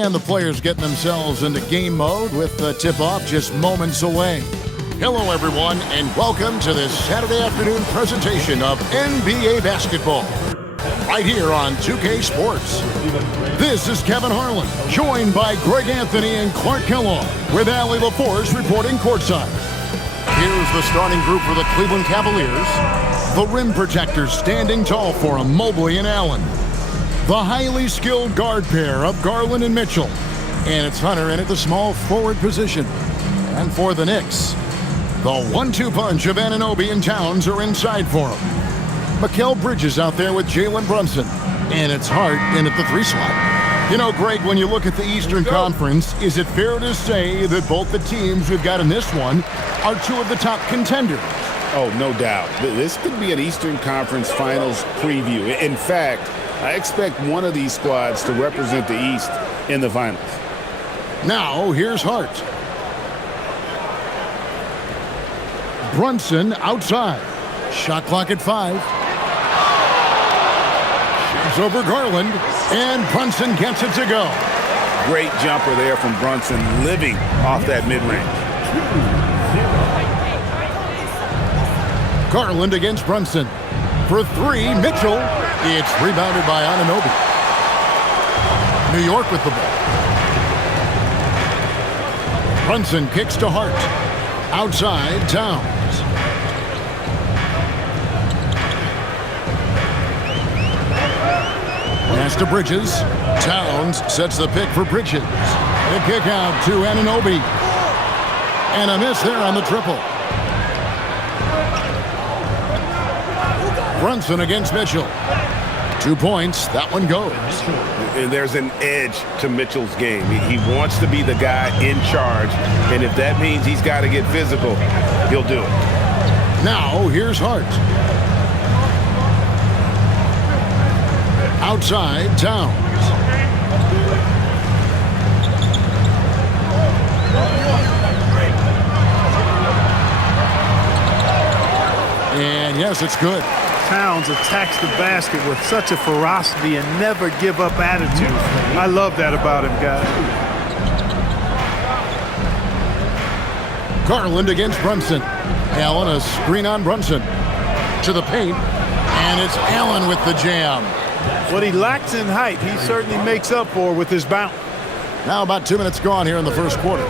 And the players getting themselves into game mode with the tip-off just moments away. Hello, everyone, and welcome to this Saturday afternoon presentation of NBA basketball. Right here on 2K Sports. This is Kevin Harlan, joined by Greg Anthony and Clark Kellogg, with Allie LaForce reporting courtside. Here's the starting group for the Cleveland Cavaliers. The rim protectors standing tall for them, Mobley and Allen. The highly skilled guard pair of Garland and Mitchell. And it's Hunter in at the small forward position. And for the Knicks, the 1-2 punch of Anunoby and Towns are inside for him. Mikal Bridges out there with Jalen Brunson. And it's Hart in at the 3 slot. You know, Greg, when you look at the Eastern Conference, is it fair to say that both the teams we've got in this one are 2 of the top contenders? Oh, no doubt. This could be an Eastern Conference Finals preview. In fact, I expect one of these squads to represent the East in the finals. Now, here's Hart. Brunson outside. Shot clock at 5. Over Garland, and Brunson gets it to go. Great jumper there from Brunson, living off that mid-range. Garland against Brunson. For 3, Mitchell. It's rebounded by Anunoby. New York with the ball. Brunson kicks to Hart. Outside, Towns. Pass to Bridges. Towns sets the pick for Bridges. The kick out to Anunoby. And a miss there on the triple. Brunson against Mitchell. 2 points. That one goes. And there's an edge to Mitchell's game. He wants to be the guy in charge. And if that means he's got to get physical, he'll do it. Now, here's Hart. Outside, Towns. And yes, it's good. Towns attacks the basket with such a ferocity and never give up attitude. I love that about him, guys. Garland against Brunson. Allen, a screen on Brunson. To the paint. And it's Allen with the jam. What he lacks in height, he certainly makes up for with his bounce. Now about 2 minutes gone here in the first quarter.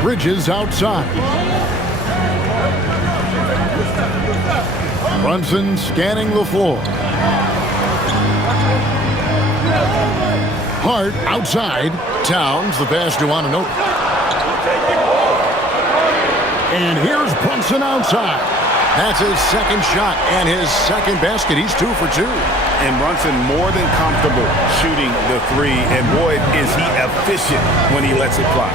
Bridges outside. Brunson scanning the floor. Hart outside. Towns, the pass to Anunoby. And here's Brunson outside. That's his second shot and his second basket. He's 2 for 2. And Brunson more than comfortable shooting the 3. And boy, is he efficient when he lets it fly.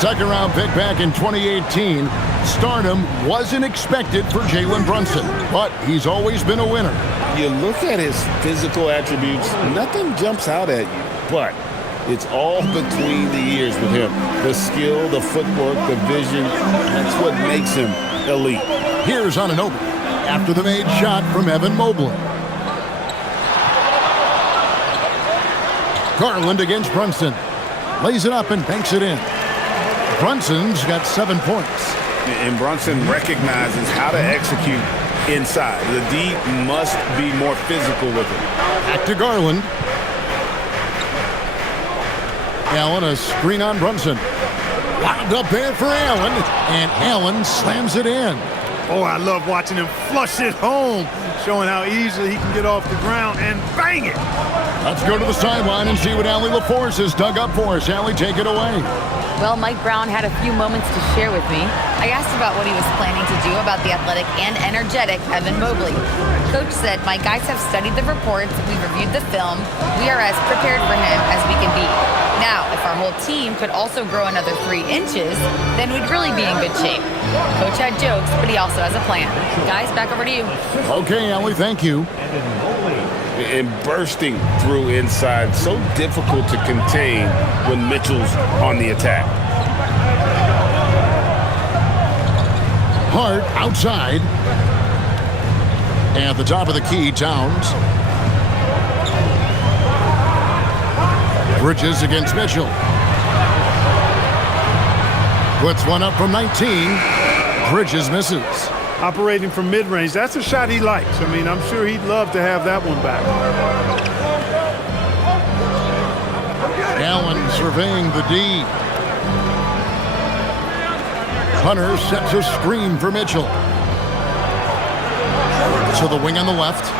Second round pick back in 2018. Stardom wasn't expected for Jalen Brunson, but he's always been a winner. You look at his physical attributes, nothing jumps out at you, but it's all between the ears with him. The skill, the footwork, the vision, that's what makes him elite. Here's Anunoby after the made shot from Evan Mobley. Garland against Brunson. Lays it up and banks it in. Brunson's got 7 points. And Brunson recognizes how to execute inside. The D must be more physical with it. Back to Garland. Allen, a screen on Brunson. Wound up there for Allen, and Allen slams it in. Oh, I love watching him flush it home, showing how easily he can get off the ground and bang it. Let's go to the sideline and see what Allie LaForce has dug up for us. Allie, take it away. Well, Mike Brown had a few moments to share with me. I asked about what he was planning to do about the athletic and energetic Evan Mobley. Coach said, "My guys have studied the reports, we've reviewed the film, we are as prepared for him as we can be. Now, if our whole team could also grow another 3 inches, then we'd really be in good shape." Coach had jokes, but he also has a plan. Guys, back over to you. Okay, Allie, thank you. And bursting through inside, so difficult to contain when Mitchell's on the attack. Hart outside. At the top of the key, Towns. Bridges against Mitchell. Puts one up from 19. Bridges misses. Operating from mid-range, that's a shot he likes. I mean, I'm sure he'd love to have that one back. Allen surveying the D. Hunter sets a screen for Mitchell. To the wing on the left.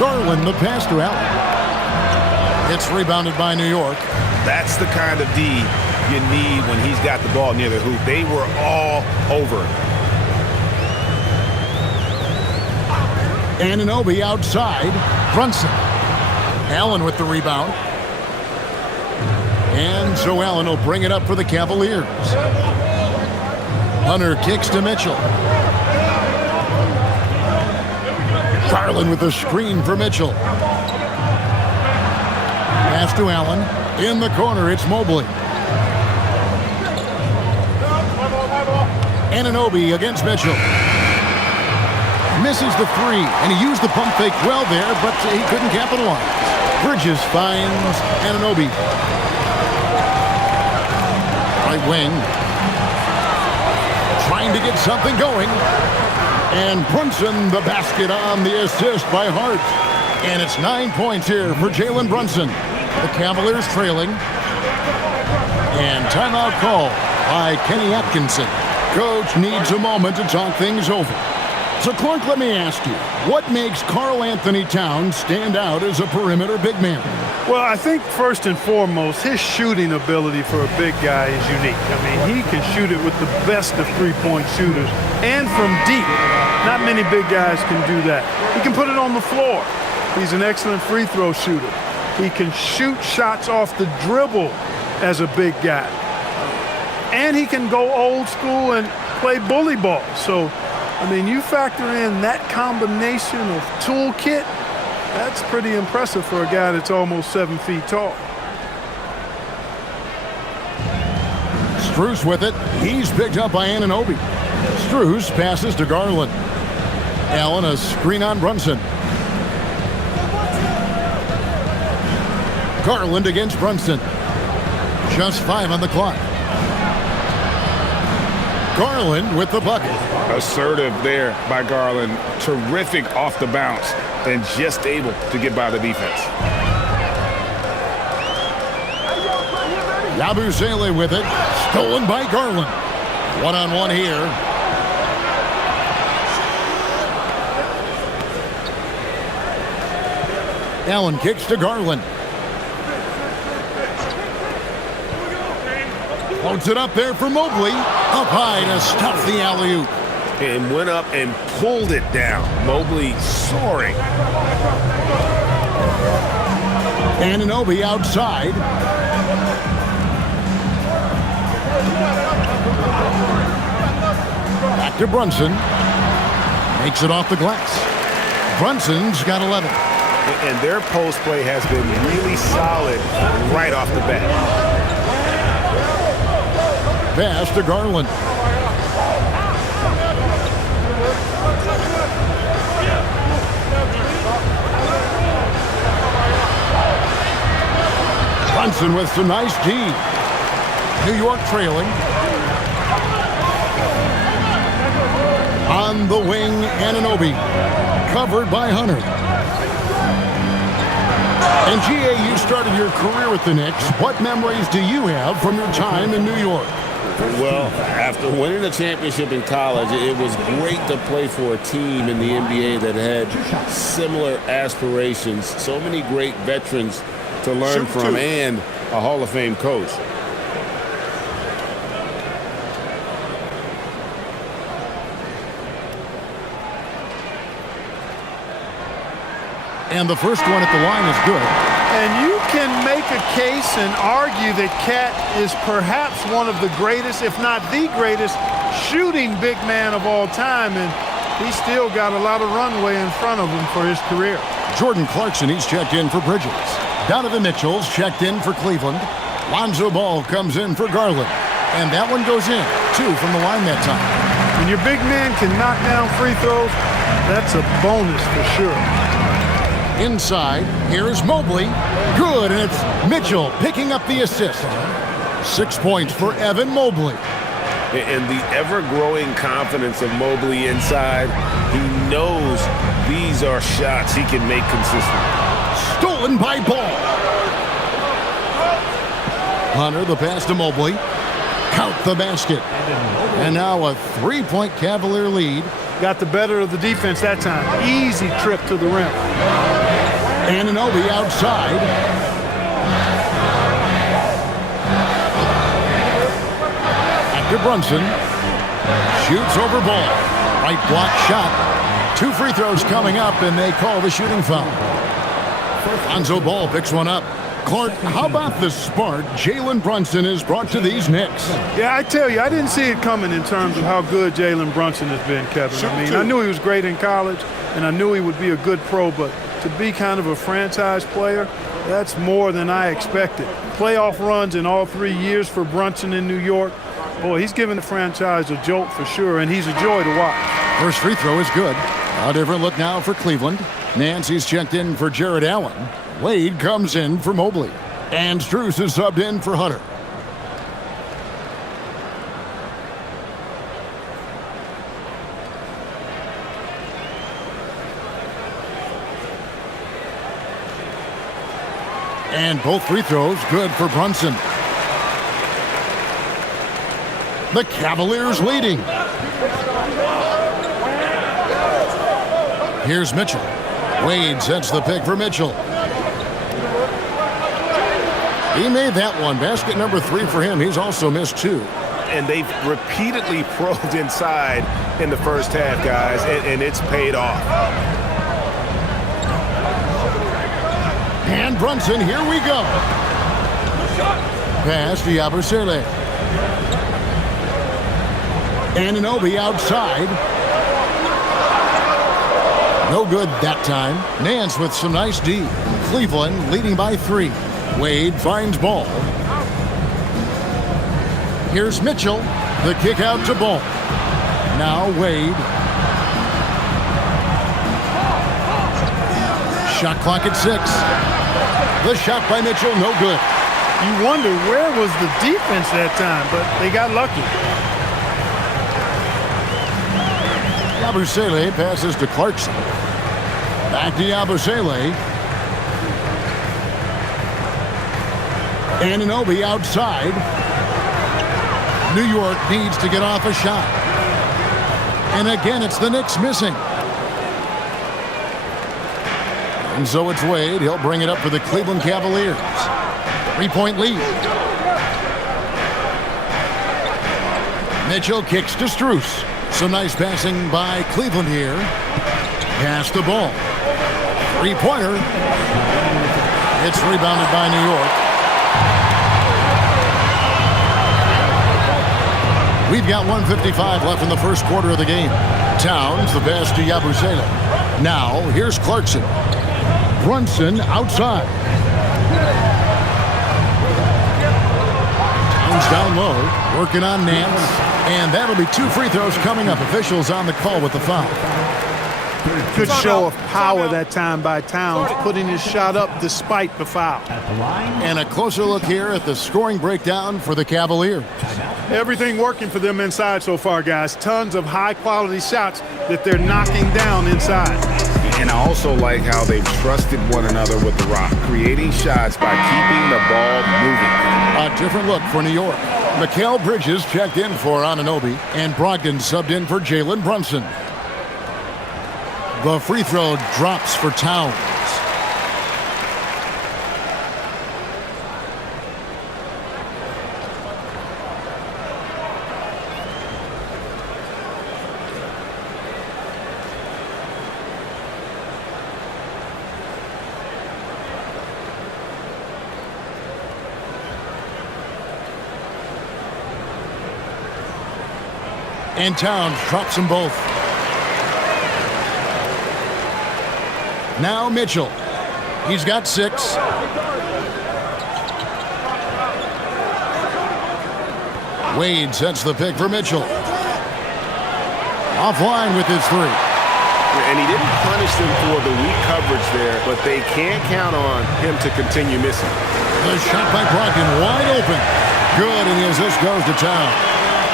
Garland, the pass to Allen. It's rebounded by New York. That's the kind of D you need when he's got the ball near the hoop. They were all over it. Anunoby outside. Brunson. Allen with the rebound. And so Allen will bring it up for the Cavaliers. Hunter kicks to Mitchell. Garland with the screen for Mitchell. Pass to Allen. In the corner, it's Mobley. Anunoby against Mitchell. Misses the three, and he used the pump fake well there, but he couldn't capitalize. Bridges finds Anunoby. Right wing. Trying to get something going. And Brunson, the basket on the assist by Hart. And it's 9 points here for Jalen Brunson. The Cavaliers trailing. And timeout call by Kenny Atkinson. Coach needs a moment to talk things over. So, Clark, let me ask you, what makes Karl Anthony Towns stand out as a perimeter big man? Well, I think first and foremost, his shooting ability for a big guy is unique. I mean, he can shoot it with the best of three-point shooters and from deep. Not many big guys can do that. He can put it on the floor. He's an excellent free throw shooter. He can shoot shots off the dribble as a big guy. And he can go old school and play bully ball. So, I mean, you factor in that combination of toolkit, that's pretty impressive for a guy that's almost 7 feet tall. Strus with it. He's picked up by Anunoby. Strus passes to Garland. Allen, a screen on Brunson. Garland against Brunson. Just 5 on the clock. Garland with the bucket. Assertive there by Garland. Terrific off the bounce and just able to get by the defense. Yabusele with it. Stolen by Garland. One-on-one here. Allen kicks to Garland. Floats it up there for Mobley. Up high to stuff the alley-oop. And went up and pulled it down. Mobley soaring. Anunoby outside. Back to Brunson. Makes it off the glass. Brunson's got 11. And their post play has been really solid right off the bat. Pass to Garland. Brunson with some nice D. New York trailing. On the wing, Anunoby. Covered by Hunter. And G.A., you started your career with the Knicks. What memories do you have from your time in New York? Well, after winning a championship in college, it was great to play for a team in the NBA that had similar aspirations. So many great veterans to learn from and a Hall of Fame coach. And the first one at the line is good. And you can make a case and argue that Cat is perhaps one of the greatest, if not the greatest, shooting big man of all time. And he's still got a lot of runway in front of him for his career. Jordan Clarkson, he's checked in for Bridges. Donovan Mitchell's checked in for Cleveland. Lonzo Ball comes in for Garland. And that one goes in, 2 from the line that time. When your big man can knock down free throws, that's a bonus for sure. Inside, here is Mobley. Good. good, and it's Mitchell picking up the assist. 6 points for Evan Mobley. And the ever-growing confidence of Mobley inside, he knows these are shots he can make consistently. Stolen by Ball. Hunter, the pass to Mobley. Count the basket. And now a 3-point Cavalier lead. Got the better of the defense that time. Easy trip to the rim. Anunoby outside. After Brunson. Shoots over Ball. Right block shot. 2 free throws coming up, and they call the shooting foul. Lonzo Ball picks one up. Clark, how about the spark Jalen Brunson has brought to these Knicks? Yeah, I tell you, I didn't see it coming in terms of how good Jalen Brunson has been, Kevin. I mean, I knew he was great in college, and I knew he would be a good pro, but to be kind of a franchise player, that's more than I expected. Playoff runs in all 3 years for Brunson in New York. Boy, he's given the franchise a jolt for sure, and he's a joy to watch. First free throw is good. A different look now for Cleveland. Nancy's checked in for Jared Allen. Wade comes in for Mobley. And Strus is subbed in for Hunter. And both free throws good for Brunson. The Cavaliers leading. Here's Mitchell. Wade sets the pick for Mitchell. He made that one. Basket number 3 for him. He's also missed 2. And they've repeatedly probed inside in the first half, guys, and it's paid off. And Brunson, here we go. Pass to Yabusele. Anunoby outside. No good that time. Nance with some nice D. Cleveland leading by 3. Wade finds Ball. Here's Mitchell. The kick out to Ball. Now Wade. Shot clock at 6. The shot by Mitchell, no good. You wonder where was the defense that time, but they got lucky. Yabusele passes to Clarkson. Back to Yabusele. Anunoby outside. New York needs to get off a shot. And again, it's the Knicks missing. And so it's Wade. He'll bring it up for the Cleveland Cavaliers. 3-point lead. Mitchell kicks to Strus. Some nice passing by Cleveland here. Pass the ball. 3-pointer. It's rebounded by New York. We've got 1:55 left in the first quarter of the game. Towns, the pass to Yabusele. Now, here's Clarkson. Brunson outside. Towns down low, working on Nance. And that'll be 2 free throws coming up. Officials on the call with the foul. Good show of power that time by Towns, putting his shot up despite the foul. And a closer look here at the scoring breakdown for the Cavaliers. Everything working for them inside so far, guys. Tons of high-quality shots that they're knocking down inside. And I also like how they've trusted one another with the rock, creating shots by keeping the ball moving. A different look for New York. Mikal Bridges checked in for Anunoby, and Brogdon subbed in for Jalen Brunson. The free throw drops for Towns. And Towns drops them both. Now Mitchell. He's got 6. Wade sets the pick for Mitchell. Offline with his 3. And he didn't punish them for the weak coverage there, but they can't count on him to continue missing. The shot by Brogdon wide open. Good, and as this goes to town.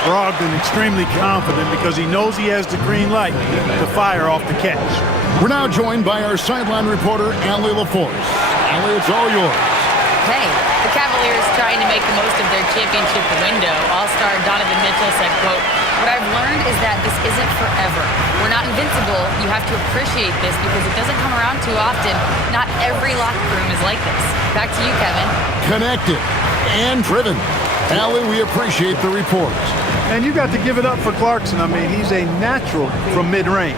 Brogdon extremely confident because he knows he has the green light to fire off the catch. We're now joined by our sideline reporter, Allie LaForce. Allie, it's all yours. Hey, the Cavaliers trying to make the most of their championship window. All-star Donovan Mitchell said, quote, "What I've learned is that this isn't forever. We're not invincible. You have to appreciate this because it doesn't come around too often. Not every locker room is like this." Back to you, Kevin. Connected and driven. Allie, we appreciate the report. And you got to give it up for Clarkson. I mean, he's a natural from mid-range.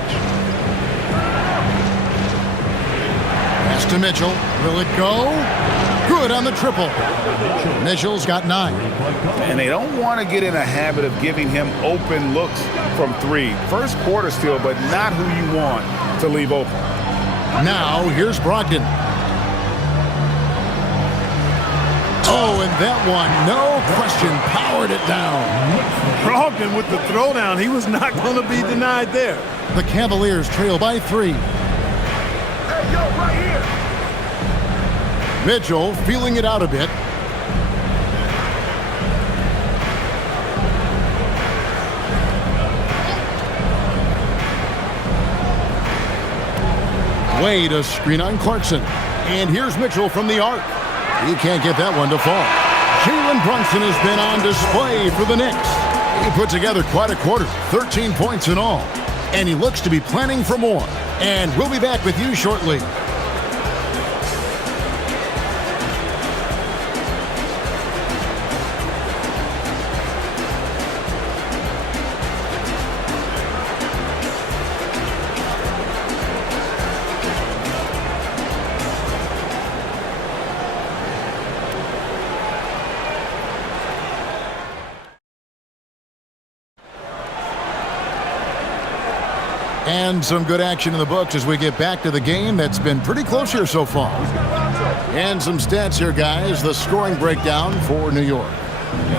Pass to Mitchell. Will it go? Good on the triple. Mitchell's got 9. And they don't want to get in a habit of giving him open looks from 3. First quarter still, but not who you want to leave open. Now, here's Brogdon. Oh, and that one, no question, powered it down. Brogdon with the throwdown. He was not going to be denied there. The Cavaliers trail by 3. Hey, yo, right here. Mitchell feeling it out a bit. Wade, a screen on Clarkson. And here's Mitchell from the arc. He can't get that one to fall. Jalen Brunson has been on display for the Knicks. He put together quite a quarter, 13 points in all. And he looks to be planning for more. And we'll be back with you shortly. And some good action in the books as we get back to the game that's been pretty close here so far. And some stats here, guys. The scoring breakdown for New York.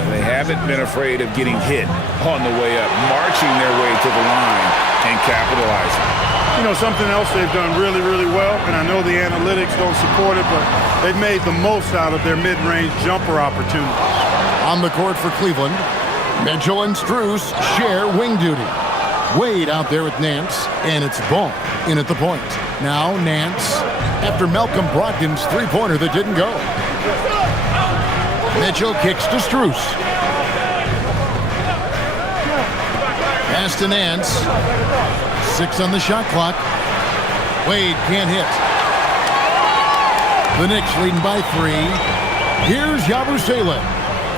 They haven't been afraid of getting hit on the way up, marching their way to the line and capitalizing. You know, something else they've done really, really well, and I know the analytics don't support it, but they've made the most out of their mid-range jumper opportunities. On the court for Cleveland, Mitchell and Strus share wing duty. Wade out there with Nance, and it's Ball in at the point. Now Nance, after Malcolm Brogdon's three-pointer that didn't go. Mitchell kicks to Strus. Pass to Nance. 6 on the shot clock. Wade can't hit. The Knicks leading by 3. Here's Yabusele.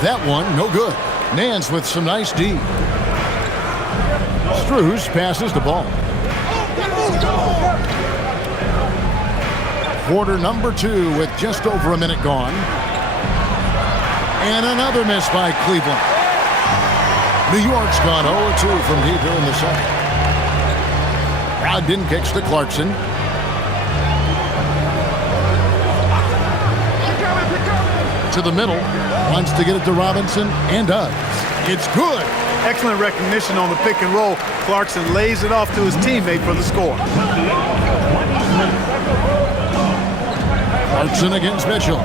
That one, no good. Nance with some nice D. Strus passes the ball. Quarter number 2 with just over a minute gone. And another miss by Cleveland. New York's gone 0-2 from deep here in the second. Brogdon kicks to Clarkson. To the middle. Wants to get it to Robinson and does. It's good. Excellent recognition on the pick and roll. Clarkson lays it off to his teammate for the score. Clarkson against Mitchell.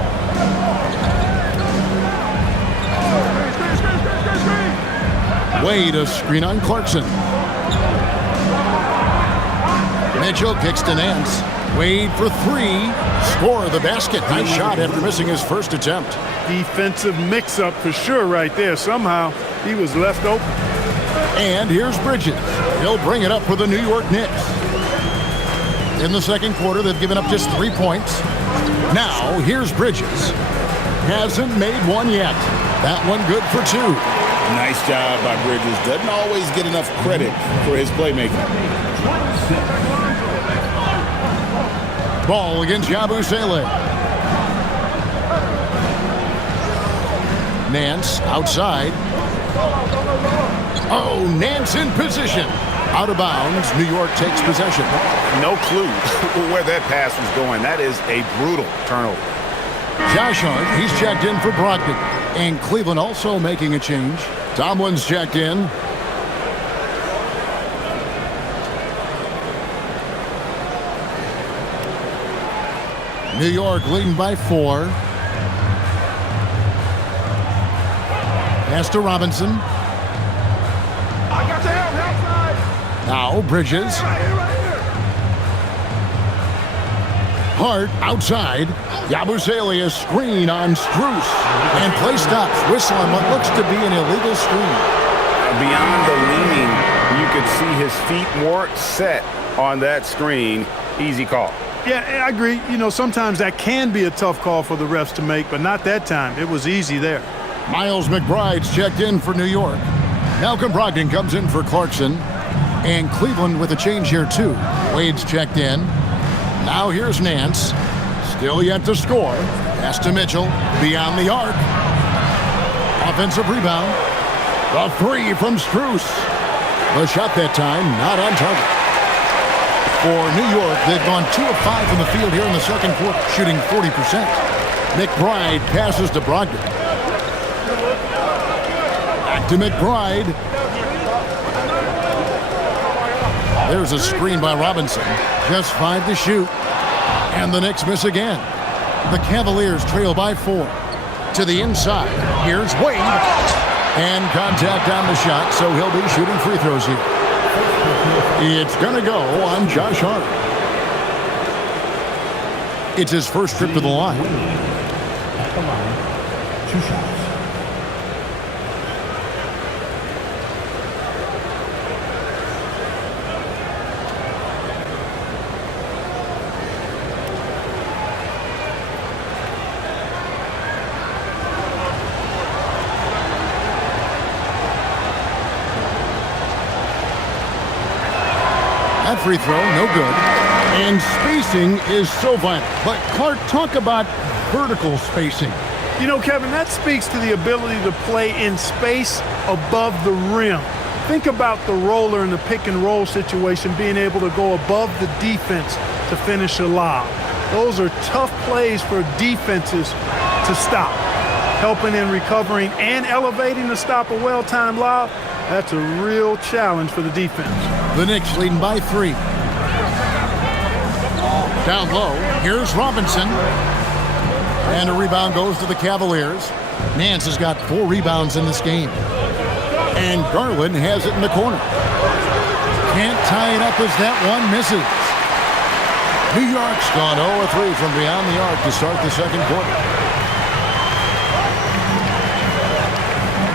Wade, a screen on Clarkson. Mitchell kicks to Nance. Wade for 3. Score the basket. Nice shot after missing his first attempt. Defensive mix-up for sure right there. Somehow he was left open. And here's Bridges. He'll bring it up for the New York Knicks. In the second quarter, they've given up just 3 points. Now, here's Bridges. Hasn't made one yet. That one good for 2. Nice job by Bridges. Doesn't always get enough credit for his playmaking. Ball against Yabusele. Nance outside. Oh, Nance in position. Out of bounds. New York takes possession. No clue where that pass was going. That is a brutal turnover. Josh Hart, he's checked in for Brogdon. And Cleveland also making a change. Tomlin's checked in. New York leading by 4. Pass to Robinson. Now Bridges. Hart outside. Yabusele screen on Strus. And play stops. Whistle on what looks to be an illegal screen. Beyond the leaning, you could see his feet weren't set on that screen. Easy call. Yeah, I agree. You know, sometimes that can be a tough call for the refs to make, but not that time. It was easy there. Miles McBride's checked in for New York. Malcolm Brogdon comes in for Clarkson. And Cleveland with a change here, too. Wade's checked in. Now here's Nance. Still yet to score. Pass to Mitchell. Beyond the arc. Offensive rebound. A 3 from Strus. The shot that time not on target. For New York, they've gone 2 of 5 from the field here in the second quarter, shooting 40%. McBride passes to Brogdon. Back to McBride. There's a screen by Robinson. Just 5 to shoot. And the Knicks miss again. The Cavaliers trail by 4. To the inside. Here's Wade. And contact on the shot, so he'll be shooting free throws here. It's going to go on Josh Hart. It's his first trip to the line. Come on. 2 shots. That free throw, no good. And spacing is so vital. But Clark, talk about vertical spacing. You know, Kevin, that speaks to the ability to play in space above the rim. Think about the roller in the pick and roll situation, being able to go above the defense to finish a lob. Those are tough plays for defenses to stop. Helping in recovering and elevating to stop a well-timed lob, that's a real challenge for the defense. The Knicks leading by 3. Down low, here's Robinson. And a rebound goes to the Cavaliers. Nance has got 4 rebounds in this game. And Garland has it in the corner. Can't tie it up as that one misses. New York's gone 0-3 from beyond the arc to start the second quarter.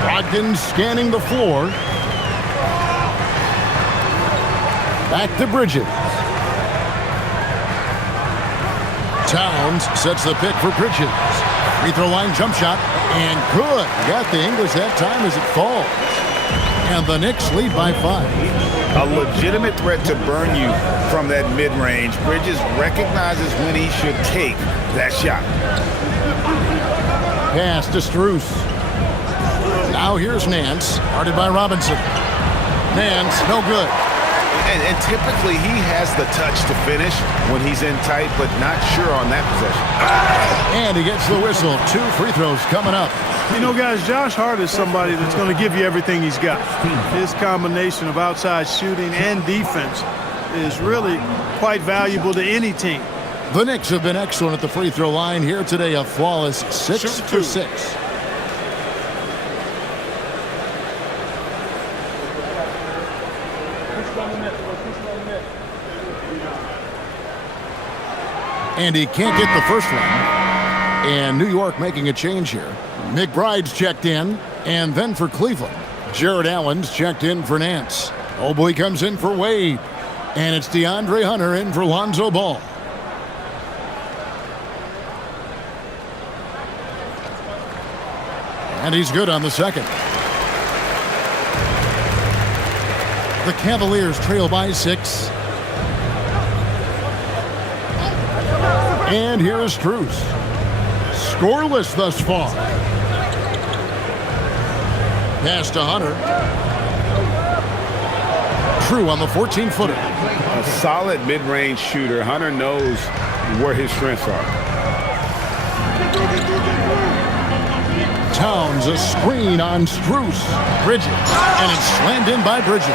Brogdon scanning the floor. Back to Bridges. Towns sets the pick for Bridges. Free throw line jump shot. And good. Got the English that time as it falls. And the Knicks lead by 5. A legitimate threat to burn you from that mid-range. Bridges recognizes when he should take that shot. Pass to Strus. Now here's Nance, guarded by Robinson. Nance, no good. And typically he has the touch to finish when he's in tight, but not sure on that possession. And he gets the whistle. 2 free throws coming up. You know, guys, Josh Hart is somebody that's going to give you everything he's got. His combination of outside shooting and defense is really quite valuable to any team. The Knicks have been excellent at the free throw line here today. A flawless 6 for 6. And he can't get the first one. And New York making a change here. McBride's checked in, and then for Cleveland. Jared Allen's checked in for Nance. Mobley comes in for Wade. And it's DeAndre Hunter in for Lonzo Ball. And he's good on the second. The Cavaliers trail by 6. And here is Strus. Scoreless thus far. Pass to Hunter. True on the 14-footer. A solid mid-range shooter. Hunter knows where his strengths are. Towns a screen on Strus. Bridges. And it's slammed in by Bridges.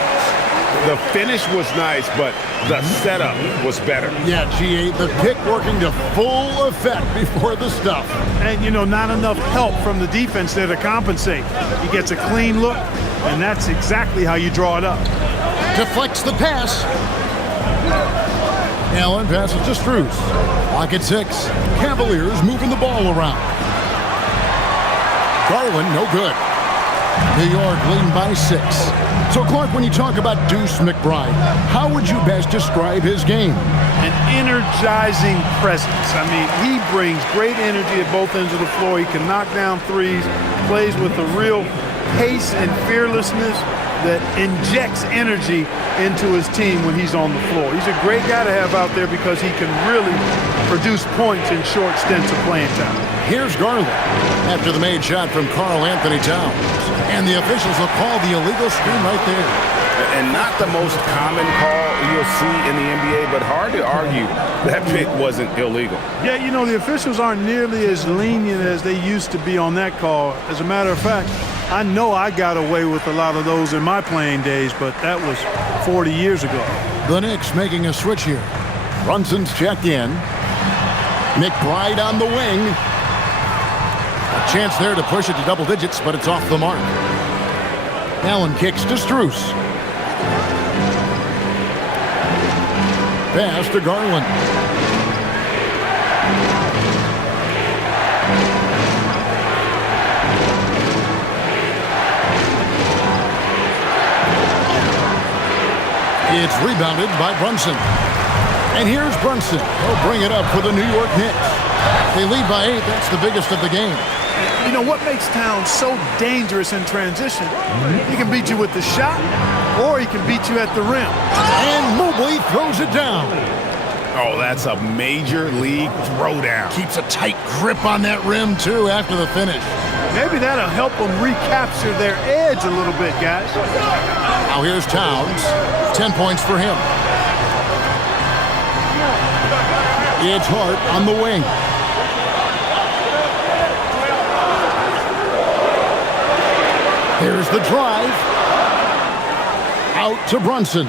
The finish was nice, but the setup was better. Yeah, GA, the pick working to full effect before the stuff. And, you know, not enough help from the defense there to compensate. He gets a clean look, and that's exactly how you draw it up. Deflects the pass. Allen passes to Strus. Clock at 6. Cavaliers moving the ball around. Garland, no good. New York leading by 6. So, Clark, when you talk about Deuce McBride, how would you best describe his game? An energizing presence. I mean, he brings great energy at both ends of the floor. He can knock down threes, plays with a real pace and fearlessness that injects energy into his team when he's on the floor. He's a great guy to have out there because he can really produce points in short stints of playing time. Here's Garland after the made shot from Karl Anthony Towns. And the officials will call the illegal screen right there. And not the most common call you'll see in the NBA, but hard to argue that pick wasn't illegal. Yeah, you know, the officials aren't nearly as lenient as they used to be on that call. As a matter of fact, I know I got away with a lot of those in my playing days, but that was 40 years ago. The Knicks making a switch here. Brunson's checked in. McBride on the wing. A chance there to push it to double digits, but it's off the mark. Allen kicks to Strus. Pass to Garland. It's rebounded by Brunson. And here's Brunson. He'll bring it up for the New York Knicks. They lead by 8. That's the biggest of the game. You know what makes Towns so dangerous in transition? He can beat you with the shot, or he can beat you at the rim. And Mobley throws it down. Oh, that's a major league throwdown. Keeps a tight grip on that rim, too, after the finish. Maybe that'll help them recapture their edge a little bit, guys. Now here's Towns. 10 points for him. It's Hart on the wing. Here's the drive. Out to Brunson.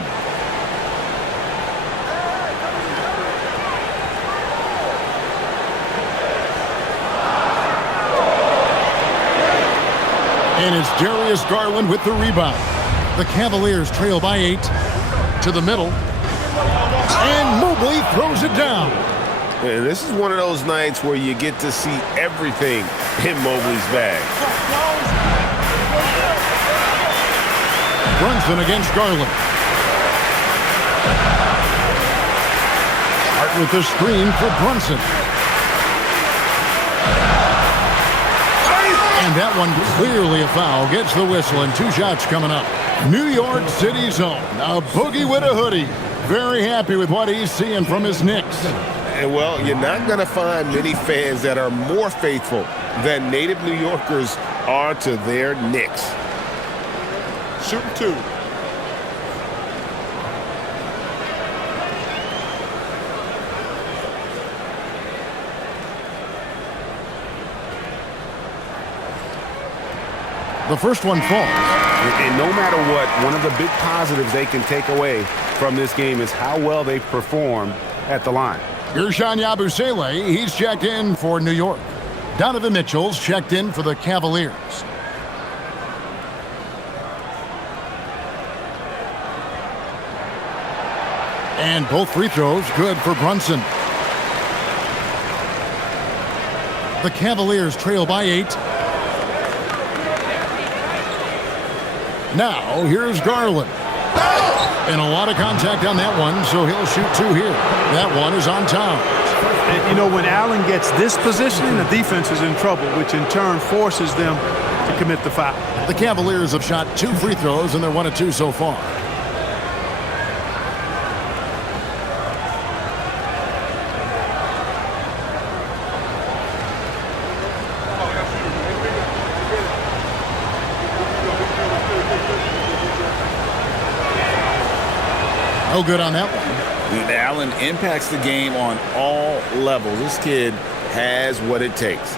And it's Darius Garland with the rebound. The Cavaliers trail by 8 to the middle. And Mobley throws it down. And this is one of those nights where you get to see everything in Mobley's bag. Brunson against Garland. Hart with the screen for Brunson. And that one clearly a foul. Gets the whistle and 2 shots coming up. New York City zone. A boogie with a hoodie. Very happy with what he's seeing from his Knicks. And well, you're not going to find many fans that are more faithful than native New Yorkers are to their Knicks. Shooting 2. The first one falls. And no matter what, one of the big positives they can take away from this game is how well they performed at the line. Ersan Yabusele, he's checked in for New York. Donovan Mitchell's checked in for the Cavaliers. And both free throws good for Brunson. The Cavaliers trail by 8. Now, here's Garland. And a lot of contact on that one, so he'll shoot 2 here. That one is on Towns. And, you know, when Allen gets this positioning, the defense is in trouble, which in turn forces them to commit the foul. The Cavaliers have shot 2 free throws, and they're 1 of 2 so far. No good on that one. Allen impacts the game on all levels. This kid has what it takes.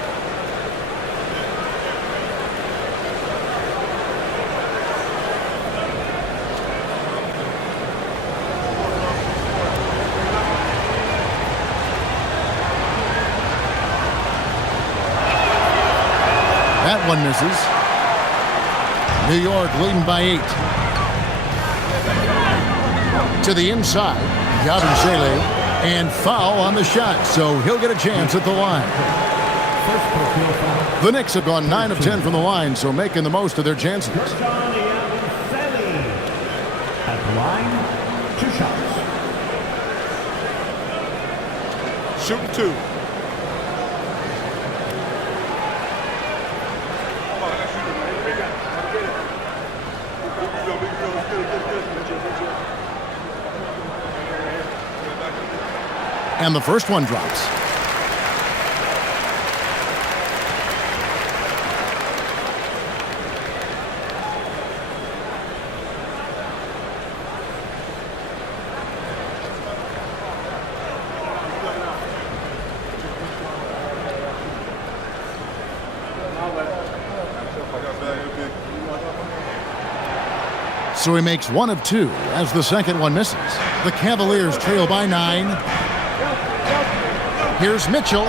one misses. New York leading by 8. To the inside, Yabusele, and foul on the shot, so he'll get a chance at the line. The Knicks have gone 9 of 10 from the line, so making the most of their chances. At the line, 2 shots. Shooting 2. And the first one drops. So he makes 1 of 2 as the second one misses. The Cavaliers trail by 9. Here's Mitchell.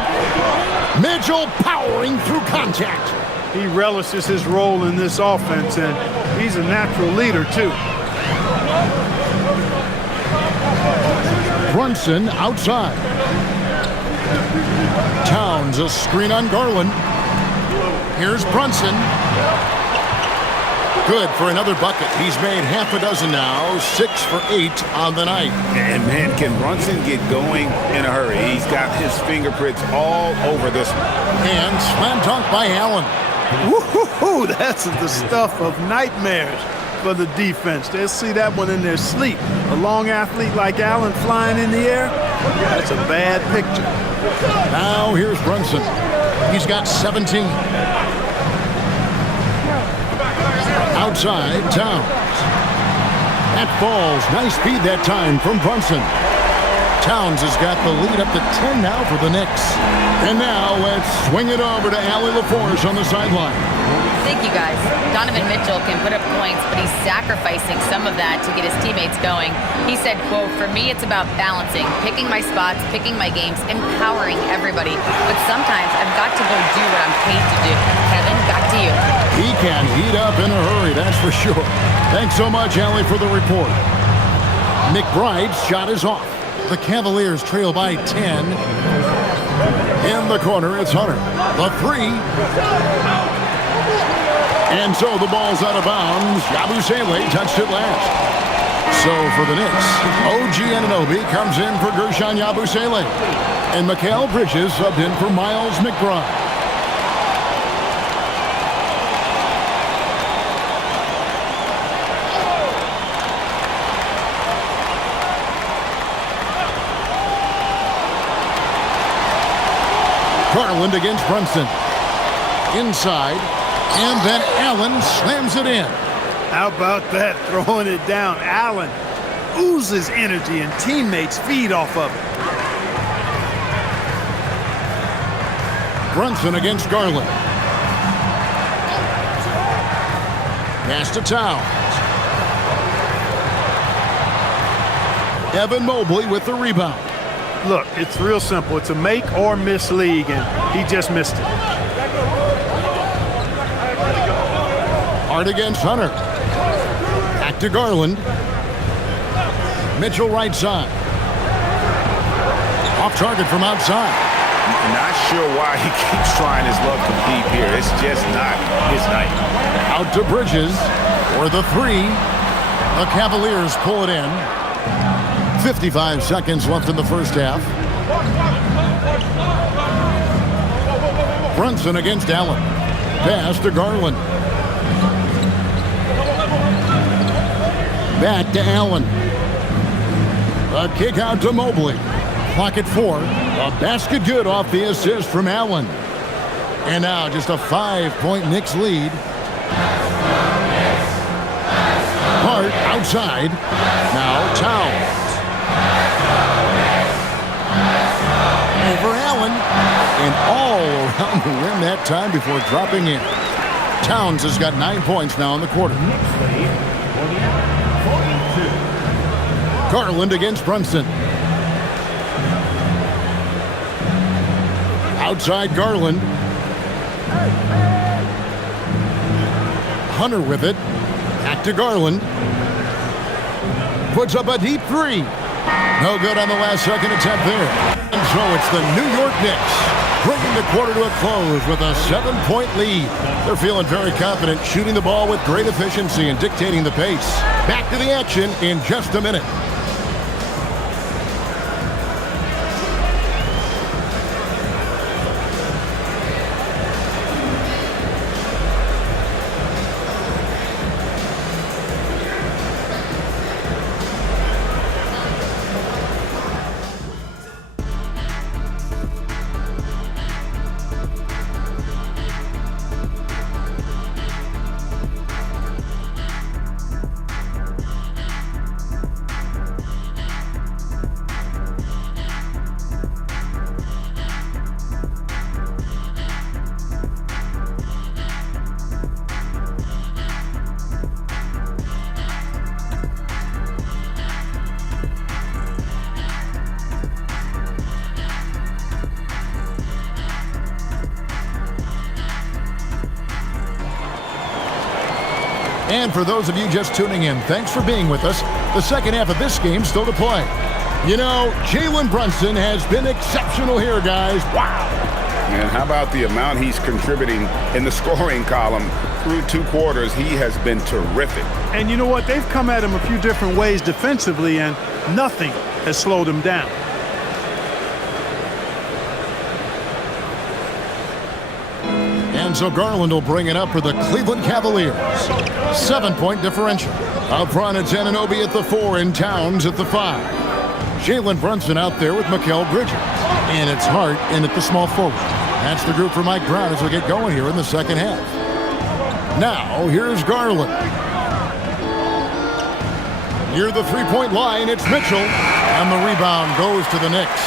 Mitchell powering through contact. He relishes his role in this offense, and he's a natural leader, too. Brunson outside. Towns a screen on Garland. Here's Brunson. Good for another bucket. He's made half a dozen now, 6 for 8 on the night. And man, can Brunson get going in a hurry? He's got his fingerprints all over this one. And slam dunk by Allen. Woo-hoo-hoo, that's the stuff of nightmares for the defense. They'll see that one in their sleep. A long athlete like Allen flying in the air, that's a bad picture. Now here's Brunson. He's got 17. Outside, Towns. That falls. Nice feed that time from Brunson. Towns has got the lead up to 10 now for the Knicks. And now let's swing it over to Allie LaForce on the sideline. Thank you, guys. Donovan Mitchell can put up points, but he's sacrificing some of that to get his teammates going. He said, quote, "For me, it's about balancing, picking my spots, picking my games, empowering everybody. But sometimes I've got to go do what I'm paid to do." Kevin, back to you. He can heat up in a hurry, that's for sure. Thanks so much, Allie, for the report. McBride's shot is off. The Cavaliers trail by 10. In the corner, it's Hunter. The 3. And so the ball's out of bounds. Yabusele touched it last. So for the Knicks, OG Anunoby comes in for Gershon Yabusele. And Mikal Bridges subbed in for Miles McBride. Garland against Brunson. Inside. And then Allen slams it in. How about that, throwing it down? Allen oozes energy and teammates feed off of it. Brunson against Garland. Pass to Towns. Evan Mobley with the rebound. Look, it's real simple. It's a make or miss league, and he just missed it. Hard against Hunter. Back to Garland. Mitchell right side. Off target from outside. Not sure why he keeps trying his luck to deep here. It's just not his night. Out to Bridges for the 3. The Cavaliers pull it in. 55 seconds left in the first half. Brunson against Allen. Pass to Garland. Back to Allen. A kick out to Mobley. Clock at 4. A basket good off the assist from Allen. And now just a 5-point Knicks lead. Hart outside. Now Towns. Over Allen. And all around the rim that time before dropping in. Towns has got 9 points now in the quarter. Garland against Brunson. Outside Garland. Hunter with it. Back to Garland. Puts up a deep three. No good on the last second attempt there. And so it's the New York Knicks bringing the quarter to a close with a 7-point lead. They're feeling very confident, shooting the ball with great efficiency and dictating the pace. Back to the action in just a minute. And for those of you just tuning in, thanks for being with us. The second half of this game still to play. You know, Jalen Brunson has been exceptional here, guys. Wow. And how about the amount he's contributing in the scoring column through 2 quarters? He has been terrific. And you know what? They've come at him a few different ways defensively, and nothing has slowed him down. And so Garland will bring it up for the Cleveland Cavaliers. 7-point differential. Up front, it's Anunoby at the 4 and Towns at the 5. Jalen Brunson out there with Mikal Bridges. And it's Hart in at the small forward. That's the group for Mike Brown as we get going here in the second half. Now, here's Garland. Near the 3-point line, it's Mitchell. And the rebound goes to the Knicks.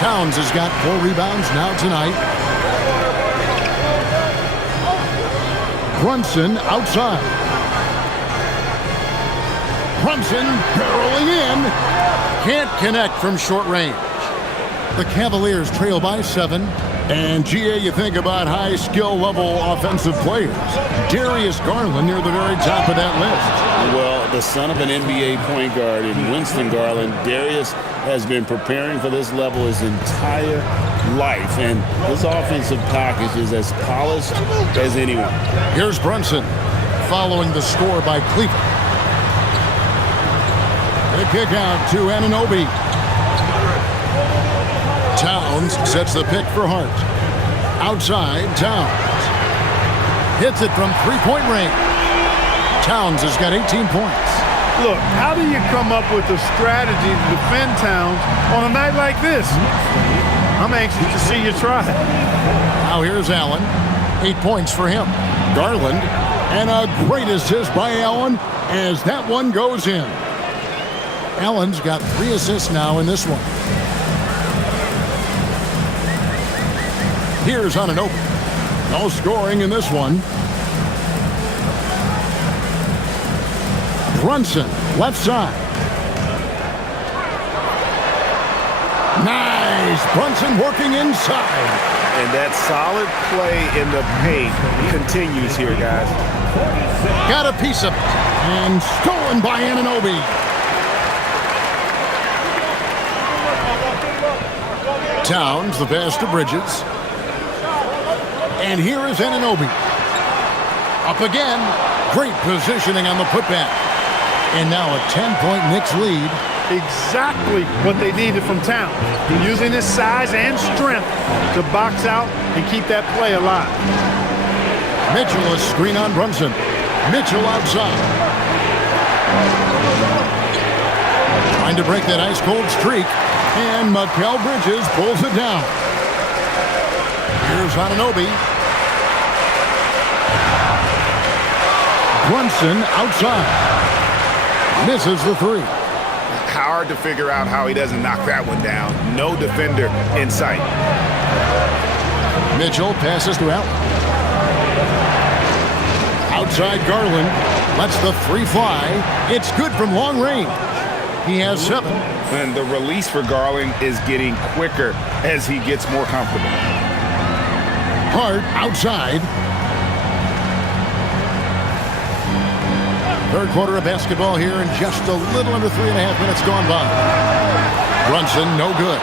Towns has got 4 rebounds now tonight. Brunson outside. Brunson barreling in. Can't connect from short range. The Cavaliers trail by 7. And, GA, you think about high skill level offensive players. Darius Garland near the very top of that list. Well, the son of an NBA point guard in Winston Garland, Darius has been preparing for this level his entire life. And his offensive package is as polished as anyone. Here's Brunson following the score by Cleveland. The kick out to Anunoby. Towns sets the pick for Hart. Outside, Towns. Hits it from 3-point range. Towns has got 18 points. Look, how do you come up with a strategy to defend Towns on a night like this? I'm anxious to see you try. Now here's Allen. 8 points for him. Garland. And a great assist by Allen as that one goes in. Allen's got 3 assists now in this one. Here's Anunoby. No scoring in this one. Brunson, left side. Nice! Brunson working inside. And that solid play in the paint continues here, guys. Got a piece of it. And stolen by Anunoby. Towns, the pass to Bridges. And here is Anunoby. Up again. Great positioning on the putback. And now a 10-point Knicks lead. Exactly what they needed from Towns. Using his size and strength to box out and keep that play alive. Mitchell, a screen on Brunson. Mitchell outside. Trying to break that ice-cold streak. And Mikal Bridges pulls it down. Here's Anunoby. Brunson outside. Misses the 3. Hard to figure out how he doesn't knock that one down. No defender in sight. Mitchell passes to Allen. Outside Garland. Lets the 3 fly. It's good from long range. He has 7. And the release for Garland is getting quicker as he gets more comfortable. Hart outside. Third quarter of basketball here in just a little under 3.5 minutes gone by. Brunson, no good.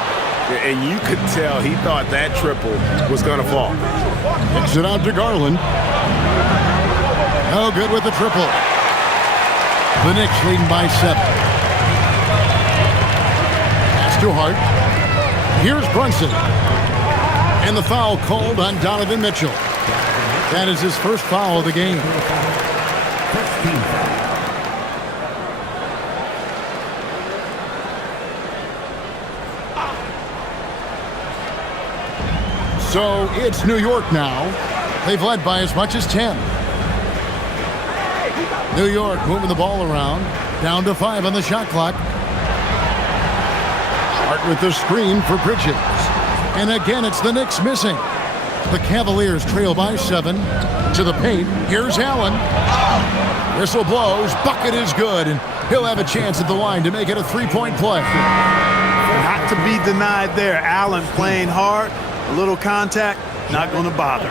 And you could tell he thought that triple was going to fall. Kicks it out to Garland. No good with the triple. The Knicks leading by 7. Pass to Hart. Here's Brunson. And the foul called on Donovan Mitchell. That is his first foul of the game. So it's New York now. They've led by as much as 10. New York moving the ball around. Down to 5 on the shot clock. Hart with the screen for Bridges. And again, it's the Knicks missing. The Cavaliers trail by 7 to the paint. Here's Allen. Whistle blows. Bucket is good. And he'll have a chance at the line to make it a 3-point play. Not to be denied there. Allen playing hard. A little contact. Not going to bother.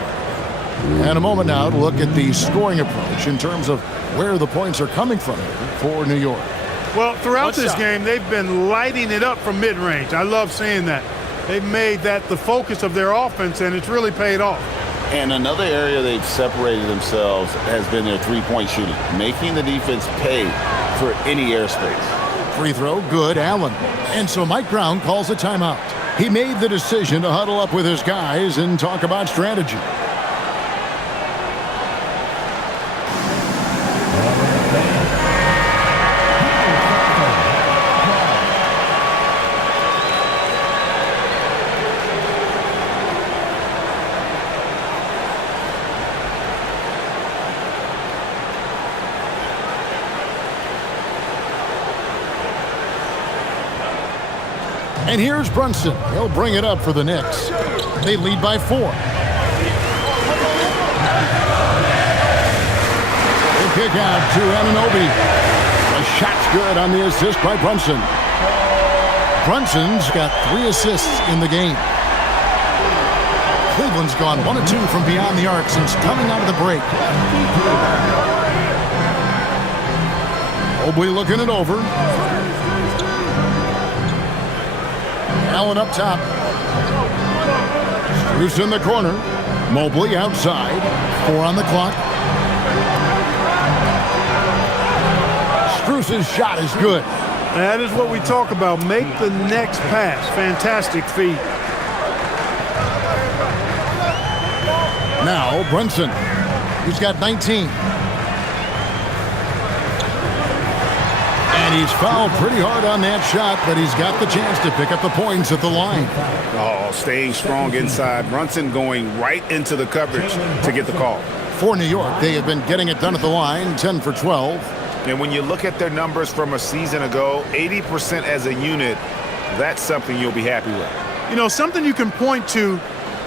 And a moment now to look at the scoring approach in terms of where the points are coming from for New York. Well, throughout this game, they've been lighting it up from mid-range. I love seeing that. They've made that the focus of their offense, and it's really paid off. And another area they've separated themselves has been their three-point shooting, making the defense pay for any airspace. Free throw, good, Allen. And so Mike Brown calls a timeout. He made the decision to huddle up with his guys and talk about strategy. And here's Brunson. He'll bring it up for the Knicks. They lead by 4. The kick out to Anunoby. The shot's good on the assist by Brunson. Brunson's got 3 assists in the game. Cleveland's gone 1 of 2 from beyond the arc since coming out of the break. Mobley looking it over. Allen up top. Strus in the corner. Mobley outside. 4 on the clock. Strus's shot is good. That is what we talk about. Make the next pass. Fantastic feed. Now Brunson. He's got 19. And he's fouled pretty hard on that shot, but he's got the chance to pick up the points at the line. Oh, staying strong inside. Brunson going right into the coverage to get the call. For New York, they have been getting it done at the line, 10 for 12. And when you look at their numbers from a season ago, 80% as a unit, that's something you'll be happy with. You know, something you can point to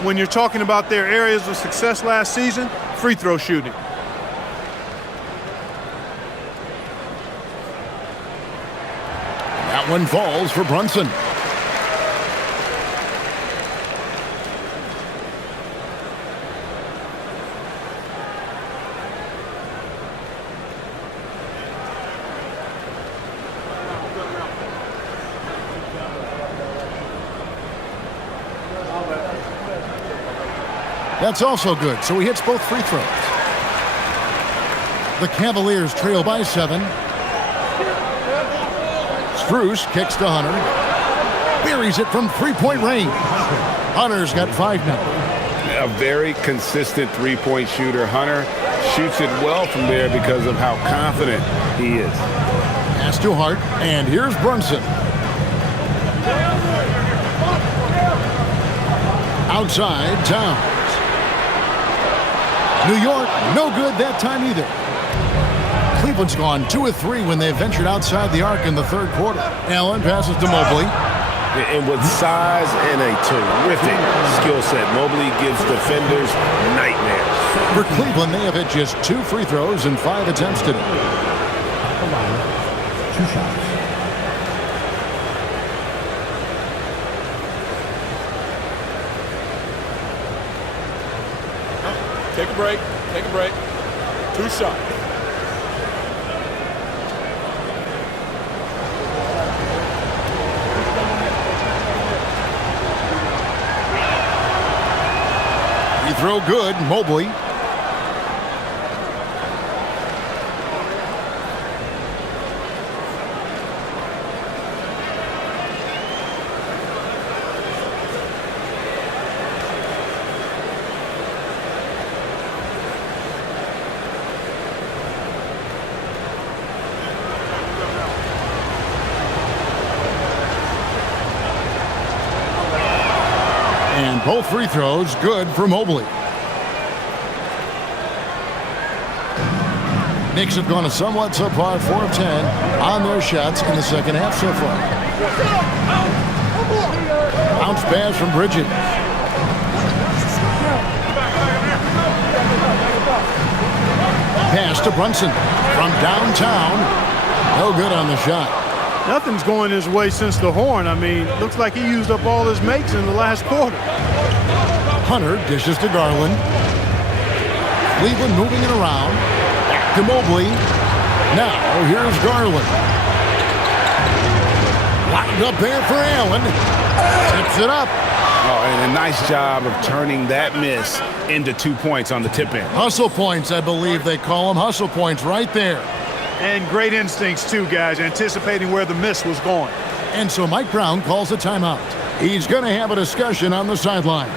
when you're talking about their areas of success last season, free throw shooting. That one falls for Brunson. That's also good, so he hits both free throws. The Cavaliers trail by 7. Strus kicks to Hunter. Buries it from three-point range. Hunter's got 5 now. A very consistent three-point shooter. Hunter shoots it well from there because of how confident he is. Pass to Hart, and here's Brunson. Outside, Towns. New York, no good that time either. Cleveland's gone 2 of 3 when they ventured outside the arc in the third quarter. Allen passes to Mobley. And with size and a terrific skill set, Mobley gives defenders nightmares. For Cleveland, they have hit just 2 free throws in 5 attempts today. 2 shots. Take a break. Take a break. 2 shots. throw good, Mobley. And both free throws good for Mobley. Knicks have gone a somewhat subpar 4 of 10 on their shots in the second half so far. Bounce pass from Bridges. Pass to Brunson from downtown. No good on the shot. Nothing's going his way since the horn. I mean, looks like he used up all his makes in the last quarter. Hunter dishes to Garland. Cleveland moving it around. Back to Mobley. Now here's Garland. Locked up there for Allen. Tips it up. Oh, and a nice job of turning that miss into 2 points on the tip in. Hustle points, I believe they call them. Hustle points right there. And great instincts, too, guys, anticipating where the miss was going. And so Mike Brown calls a timeout. He's going to have a discussion on the sideline.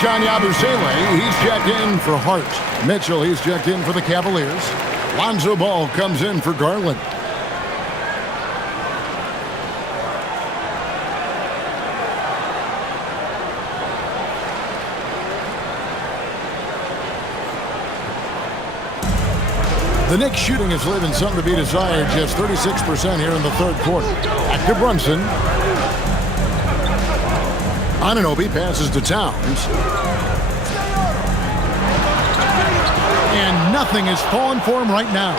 Sean Yabusele, he's checked in for Hart. Mitchell, he's checked in for the Cavaliers. Lonzo Ball comes in for Garland. The Knicks shooting is leaving some to be desired, just 36% here in the third quarter. Back to Brunson. Anunoby passes to Towns. And nothing has fallen for him right now.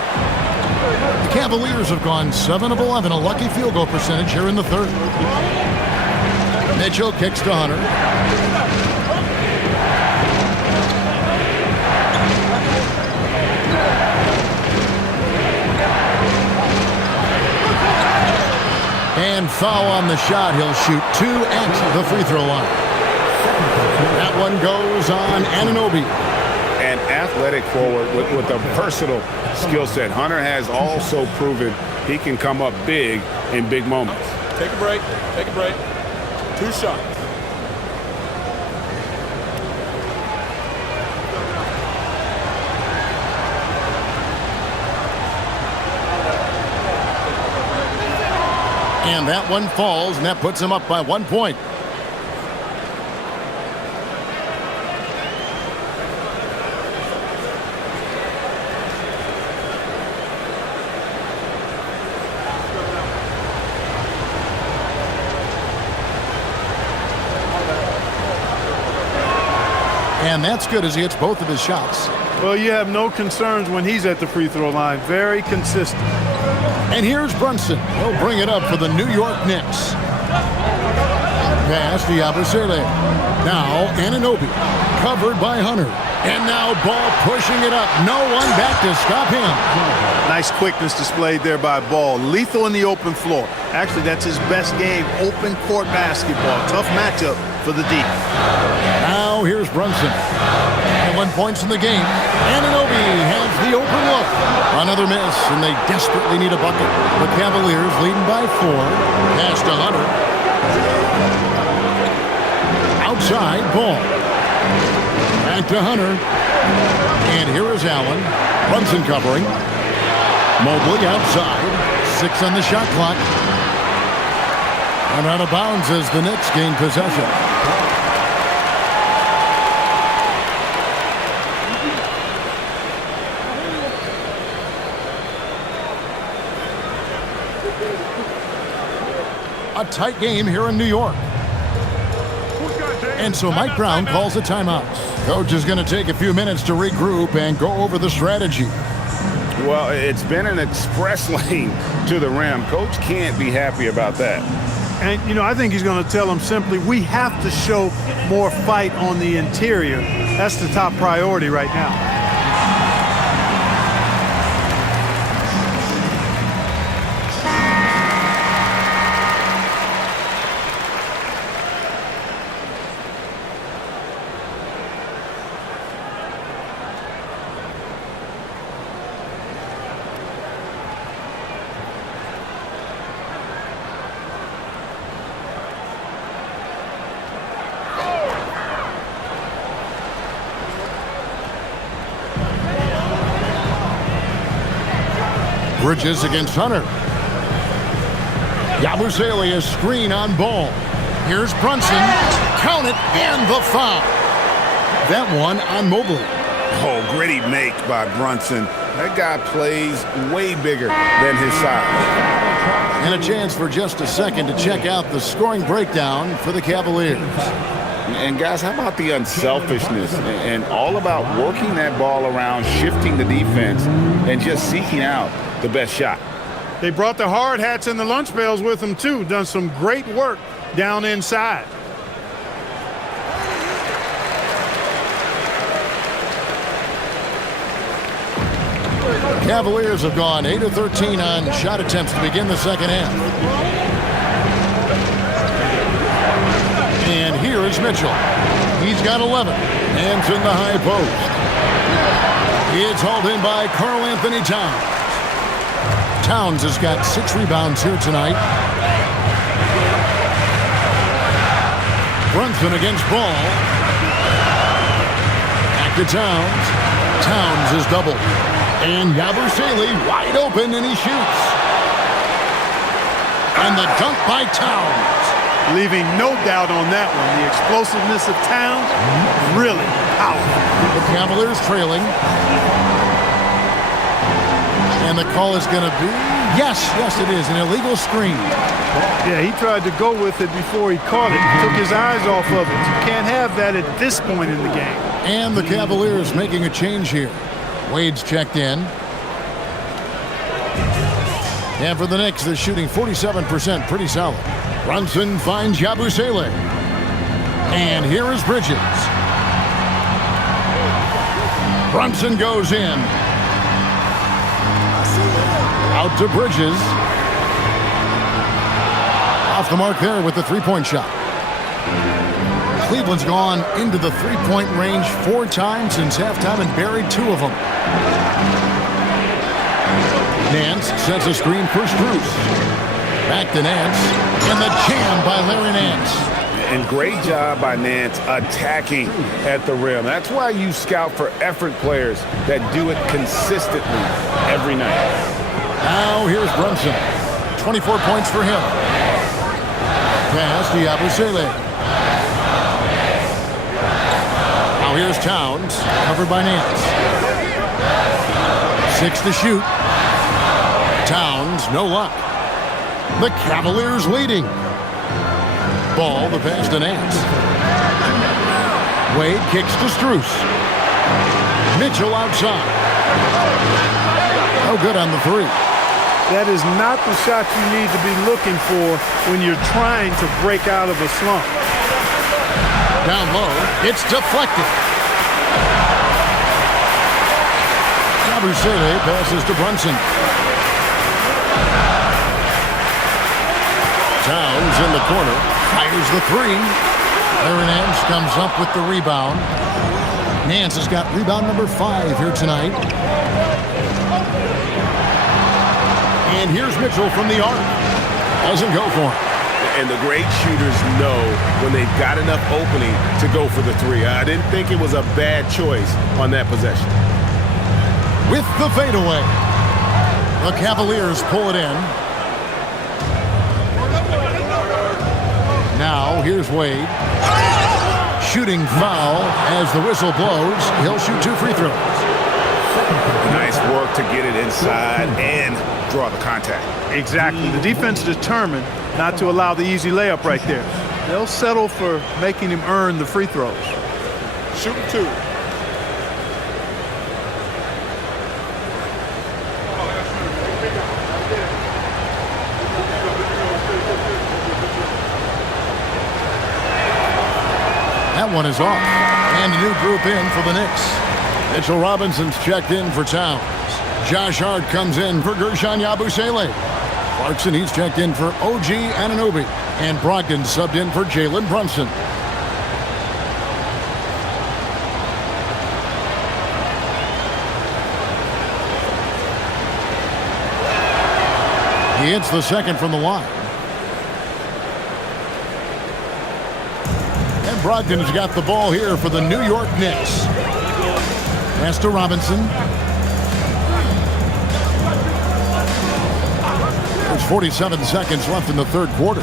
The Cavaliers have gone 7 of 11, a lucky field goal percentage here in the third. Mitchell kicks to Hunter. And foul on the shot. He'll shoot 2 at the free throw line. That one goes on Anunoby. An athletic forward with a versatile skill set. Hunter has also proven he can come up big in big moments. Take a break. Take a break. 2 shots. And that one falls, and that puts him up by 1 point. And that's good as he hits both of his shots. Well, you have no concerns when he's at the free throw line. Very consistent. And here's Brunson. He'll bring it up for the New York Knicks. Pass to Yabusele. Now Anunoby. Covered by Hunter. And now Ball pushing it up. No one back to stop him. Nice quickness displayed there by Ball. Lethal in the open floor. Actually, that's his best game. Open court basketball. Tough matchup for the D. Now Now here's Brunson. And 1 point in the game. Anunoby has the open look. Another miss, and they desperately need a bucket. The Cavaliers leading by 4. Pass to Hunter. Outside, Ball. Back to Hunter. And here is Allen. Brunson covering. Mobley outside. 6 on the shot clock. And out of bounds as the Knicks gain possession. A tight game here in New York. And so Mike Brown calls a timeout. Coach is going to take a few minutes to regroup and go over the strategy. Well, it's been an express lane to the rim. Coach can't be happy about that. And, I think he's going to tell them simply, we have to show more fight on the interior. That's the top priority right now. Bridges against Hunter. Yabusele, a screen on Ball. Here's Brunson. Count it, and the foul. That one on Mobley. Oh, gritty make by Brunson. That guy plays way bigger than his size. And a chance for just a second to check out the scoring breakdown for the Cavaliers. And guys, how about the unselfishness and all about working that ball around, shifting the defense, and just seeking out the best shot. They brought the hard hats and the lunch pails with them, too. Done some great work down inside. Cavaliers have gone 8 of 13 on shot attempts to begin the second half. And here is Mitchell. He's got 11. Hands in the high post. It's hauled in by Karl Anthony Towns. Towns has got 6 rebounds here tonight. Brunson against Ball. Back to Towns. Towns is doubled. And Yabusele wide open, and he shoots. And the dunk by Towns. Leaving no doubt on that one. The explosiveness of Towns, really powerful. The Cavaliers trailing. And the call is going to be, yes, it is, an illegal screen. Yeah, he tried to go with it before he caught it. Took his eyes off of it. You can't have that at this point in the game. And the Cavaliers making a change here. Wade's checked in. And for the Knicks, they're shooting 47%, pretty solid. Brunson finds Yabusele. And here is Bridges. Brunson goes in. Out to Bridges. Off the mark there with the three-point shot. Cleveland's gone into the three-point range 4 times since halftime and buried 2 of them. Nance sets a screen for Strus. Back to Nance. And the jam by Larry Nance. And great job by Nance attacking at the rim. That's why you scout for effort players that do it consistently every night. Now here's Brunson. 24 points for him. Pass to Yabusele. Now here's Towns, covered by Nance. 6 to shoot. Towns, no luck. The Cavaliers leading. Ball, the pass to Nance. Wade kicks to Strus. Mitchell outside. No good on the 3. That is not the shot you need to be looking for when you're trying to break out of a slump. Down low, it's deflected. Yabusele passes to Brunson. Towns in the corner, fires the 3. Larry Nance comes up with the rebound. Nance has got rebound number 5 here tonight. And here's Mitchell from the arc. Doesn't go for him. And the great shooters know when they've got enough opening to go for the 3. I didn't think it was a bad choice on that possession. With the fadeaway, the Cavaliers pull it in. Now, here's Wade. Shooting foul as the whistle blows. He'll shoot 2 free throws. Nice work to get it inside and draw the contact. Exactly. The defense is determined not to allow the easy layup right there. They'll settle for making him earn the free throws. Shooting 2. That one is off. And a new group in for the Knicks. Mitchell Robinson's checked in for Towns. Josh Hart comes in for Gershon Yabusele. Clarkson, he's checked in for OG Anunoby. And Brogdon subbed in for Jalen Brunson. He hits the second from the line. And Brogdon has got the ball here for the New York Knicks. Pass to Robinson. There's 47 seconds left in the third quarter.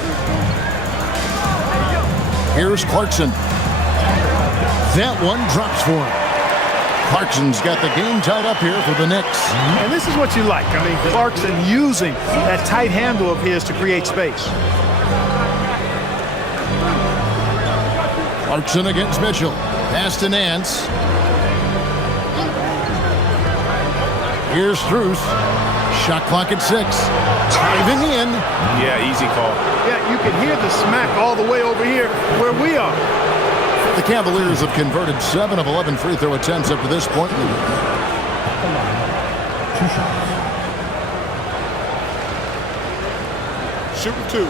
Here's Clarkson. That one drops for him. Clarkson's got the game tied up here for the Knicks. And this is what you like. I mean, Clarkson using that tight handle of his to create space. Clarkson against Mitchell. Pass to Nance. Here's Strus. Shot clock at 6. Driving in. Yeah, easy call. Yeah, you can hear the smack all the way over here where we are. The Cavaliers have converted 7 of 11 free throw attempts up to this point. 2 shots. Shooting 2.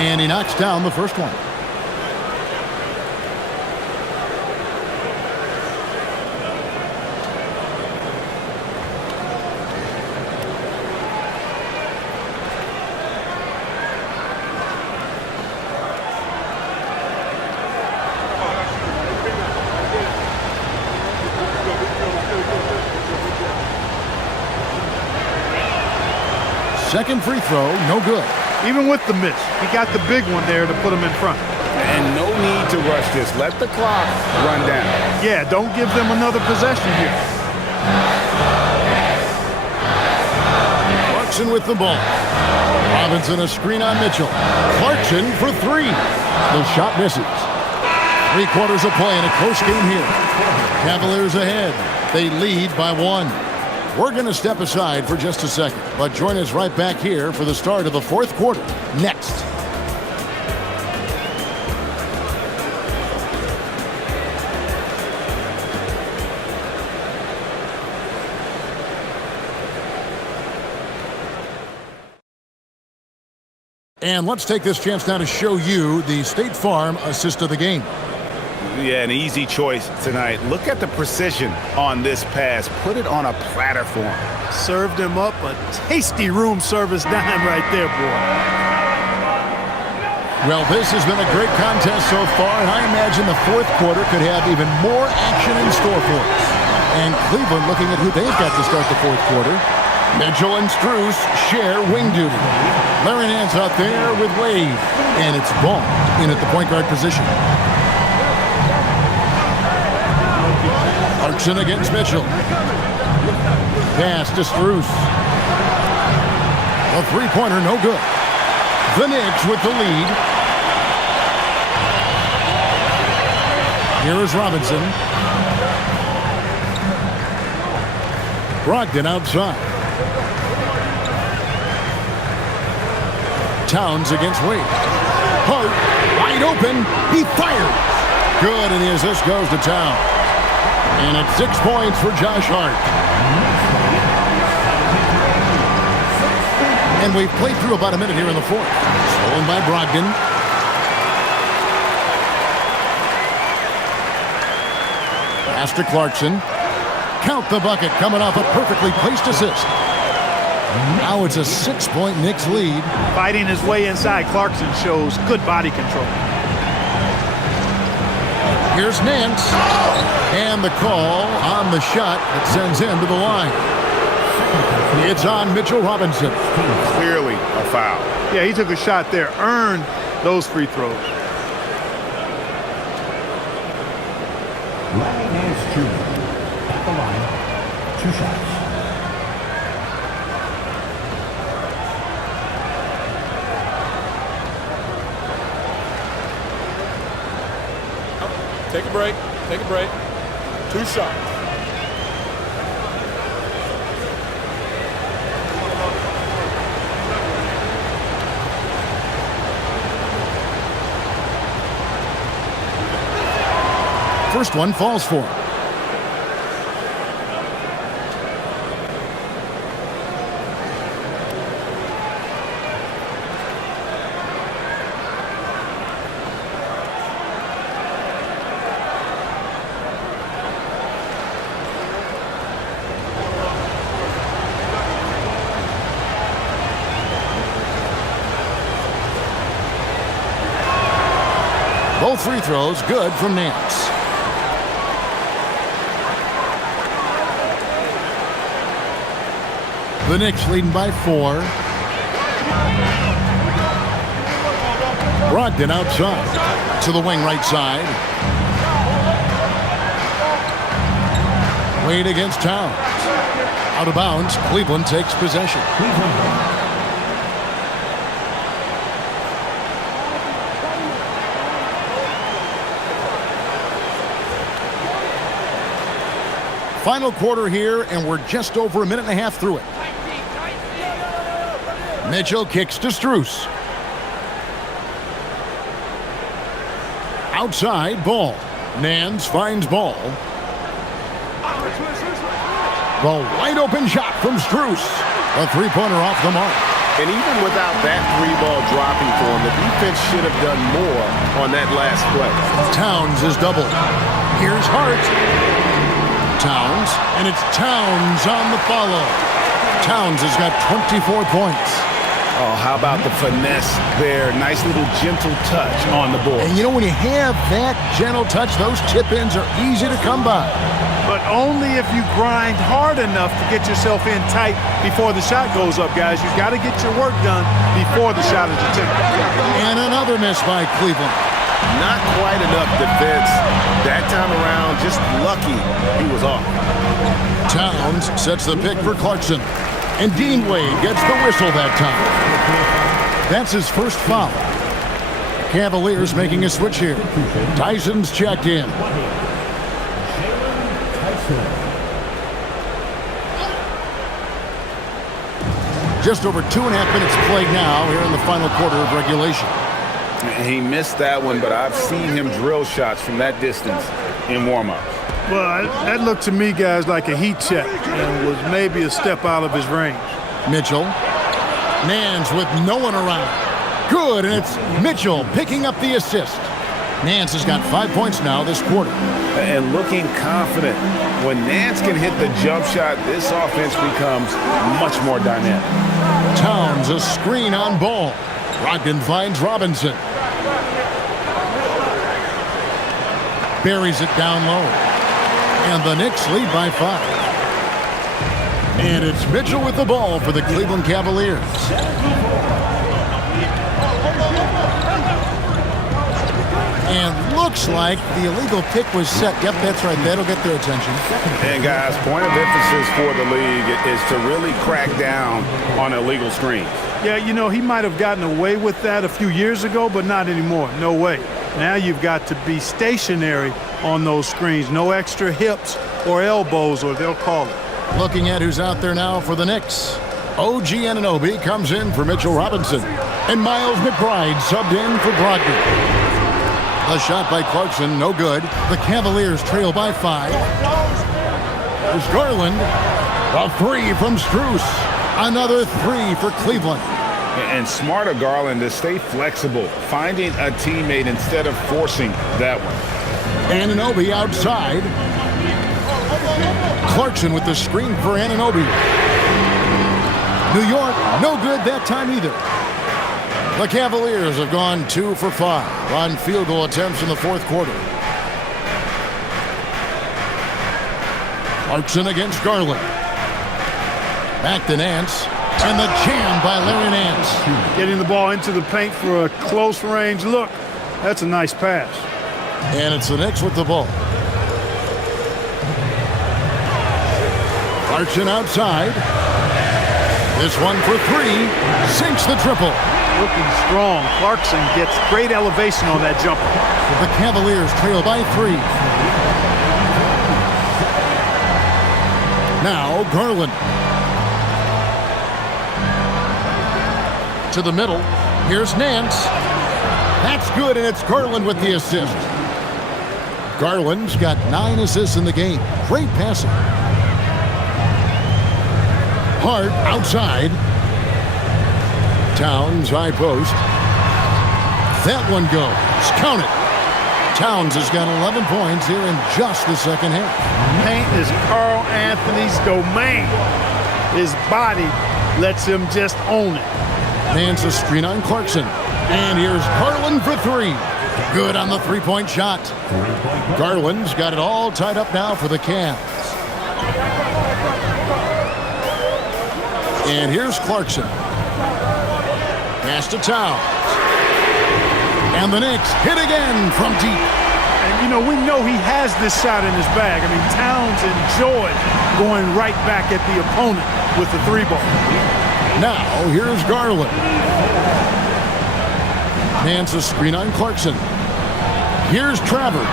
And he knocks down the first one. Second free throw, no good. Even with the miss, he got the big one there to put him in front. And no need to rush this. Let the clock run down. Yeah, don't give them another possession here. Clarkson with the ball. Robinson a screen on Mitchell. Clarkson for 3. The shot misses. 3 quarters of play in a close game here. Cavaliers ahead. They lead by 1. We're going to step aside for just a second, but join us right back here for the start of the fourth quarter next. And let's take this chance now to show you the State Farm assist of the game. Yeah, an easy choice tonight. Look at the precision on this pass. Put it on a platter for him. Served him up a tasty room service dime right there, boy. Well, this has been a great contest so far, and I imagine the fourth quarter could have even more action in store for us. And Cleveland looking at who they've got to start the fourth quarter. Mitchell and Strus share wing duty. Larry Nance out there with Wade, and it's Ball in at the point guard position. Clarkson against Mitchell. Pass to Strus. A three-pointer, no good. The Knicks with the lead. Here is Robinson. Brogdon outside. Towns against Wade. Hart wide open. He fires. Good, and the assist goes to Towns. And it's 6 points for Josh Hart. And we've played through about a minute here in the fourth. Stolen by Brogdon. Pass to Clarkson. Count the bucket coming off a perfectly placed assist. Now it's a 6-point Knicks lead. Fighting his way inside, Clarkson shows good body control. Here's Nance. And the call on the shot that sends him to the line. It's on Mitchell Robinson. Clearly a foul. Yeah, he took a shot there, earned those free throws. Larry Nance Jr. at the line, 2 shots. Take a break. Take a break. 2 shots. First one falls for him. Both free throws good from Nance. The Knicks leading by 4. Brogdon outside to the wing right side. Wade against Towns. Out of bounds. Cleveland takes possession. Final quarter here, and we're just over a minute and a half through it. Mitchell kicks to Strus. Outside, Ball. Nance finds Ball. The wide open shot from Strus. A three-pointer off the mark. And even without that 3-ball dropping for him, the defense should have done more on that last play. Towns is doubled. Here's Hart. Towns, and it's Towns on the follow. Towns has got 24 points. Oh, how about the finesse there? Nice little gentle touch on the board. And you know, when you have that gentle touch, those tip-ins are easy to come by. But only if you grind hard enough to get yourself in tight before the shot goes up, guys. You've got to get your work done before the shot is attempted. And another miss by Cleveland. Not quite enough defense. That time around, just lucky he was off. Towns sets the pick for Clarkson. And Dean Wade gets the whistle that time. That's his first foul. Cavaliers making a switch here. Tyson's checked in. Just over 2.5 minutes played now here in the final quarter of regulation. He missed that one, but I've seen him drill shots from that distance in warm-ups. Well, that looked to me, guys, like a heat check and was maybe a step out of his range. Mitchell. Nance with no one around. Good, and it's Mitchell picking up the assist. Nance has got 5 points now this quarter. And looking confident. When Nance can hit the jump shot, this offense becomes much more dynamic. Towns, a screen on Ball. Brogdon finds Robinson. Buries it down low. And the Knicks lead by 5. And it's Mitchell with the ball for the Cleveland Cavaliers. And looks like the illegal pick was set. Yep, that's right. That'll get their attention. And guys, point of emphasis for the league is to really crack down on illegal screens. Yeah, you know, he might have gotten away with that a few years ago, but not anymore. No way. Now you've got to be stationary on those screens. No extra hips or elbows, or they'll call it. Looking at who's out there now for the Knicks. OG Anunoby comes in for Mitchell Robinson. And Miles McBride subbed in for Brogdon. A shot by Clarkson, no good. The Cavaliers trail by 5. There's Garland. A three from Strus. Another three for Cleveland. And smart of Garland to stay flexible, finding a teammate instead of forcing that one. Anunoby outside. Clarkson with the screen for Anunoby. New York, no good that time either. The Cavaliers have gone 2 for 5 on field goal attempts in the fourth quarter. Clarkson against Garland. Back to Nance. And the jam by Larry Nance. Getting the ball into the paint for a close range look. That's a nice pass. And it's the Knicks with the ball. Clarkson outside. This one for three. Sinks the triple. Looking strong. Clarkson gets great elevation on that jumper. The Cavaliers trail by 3. Now Garland. To the middle. Here's Nance. That's good, and it's Garland with the assist. Garland's got 9 assists in the game. Great passing. Hart outside. Towns high post. That one goes. Count it. Towns has got 11 points here in just the second half. Paint is Carl Anthony's domain. His body lets him just own it. Nance a screen on Clarkson. And here's Garland for 3. Good on the three-point shot. Garland's got it all tied up now for the Cavs. And here's Clarkson. Pass to Towns. And the Knicks hit again from deep. And, you know, we know he has this shot in his bag. I mean, Towns enjoyed going right back at the opponent with the 3-ball. Now, here's Garland. Nance a screen on Clarkson. Here's Travers.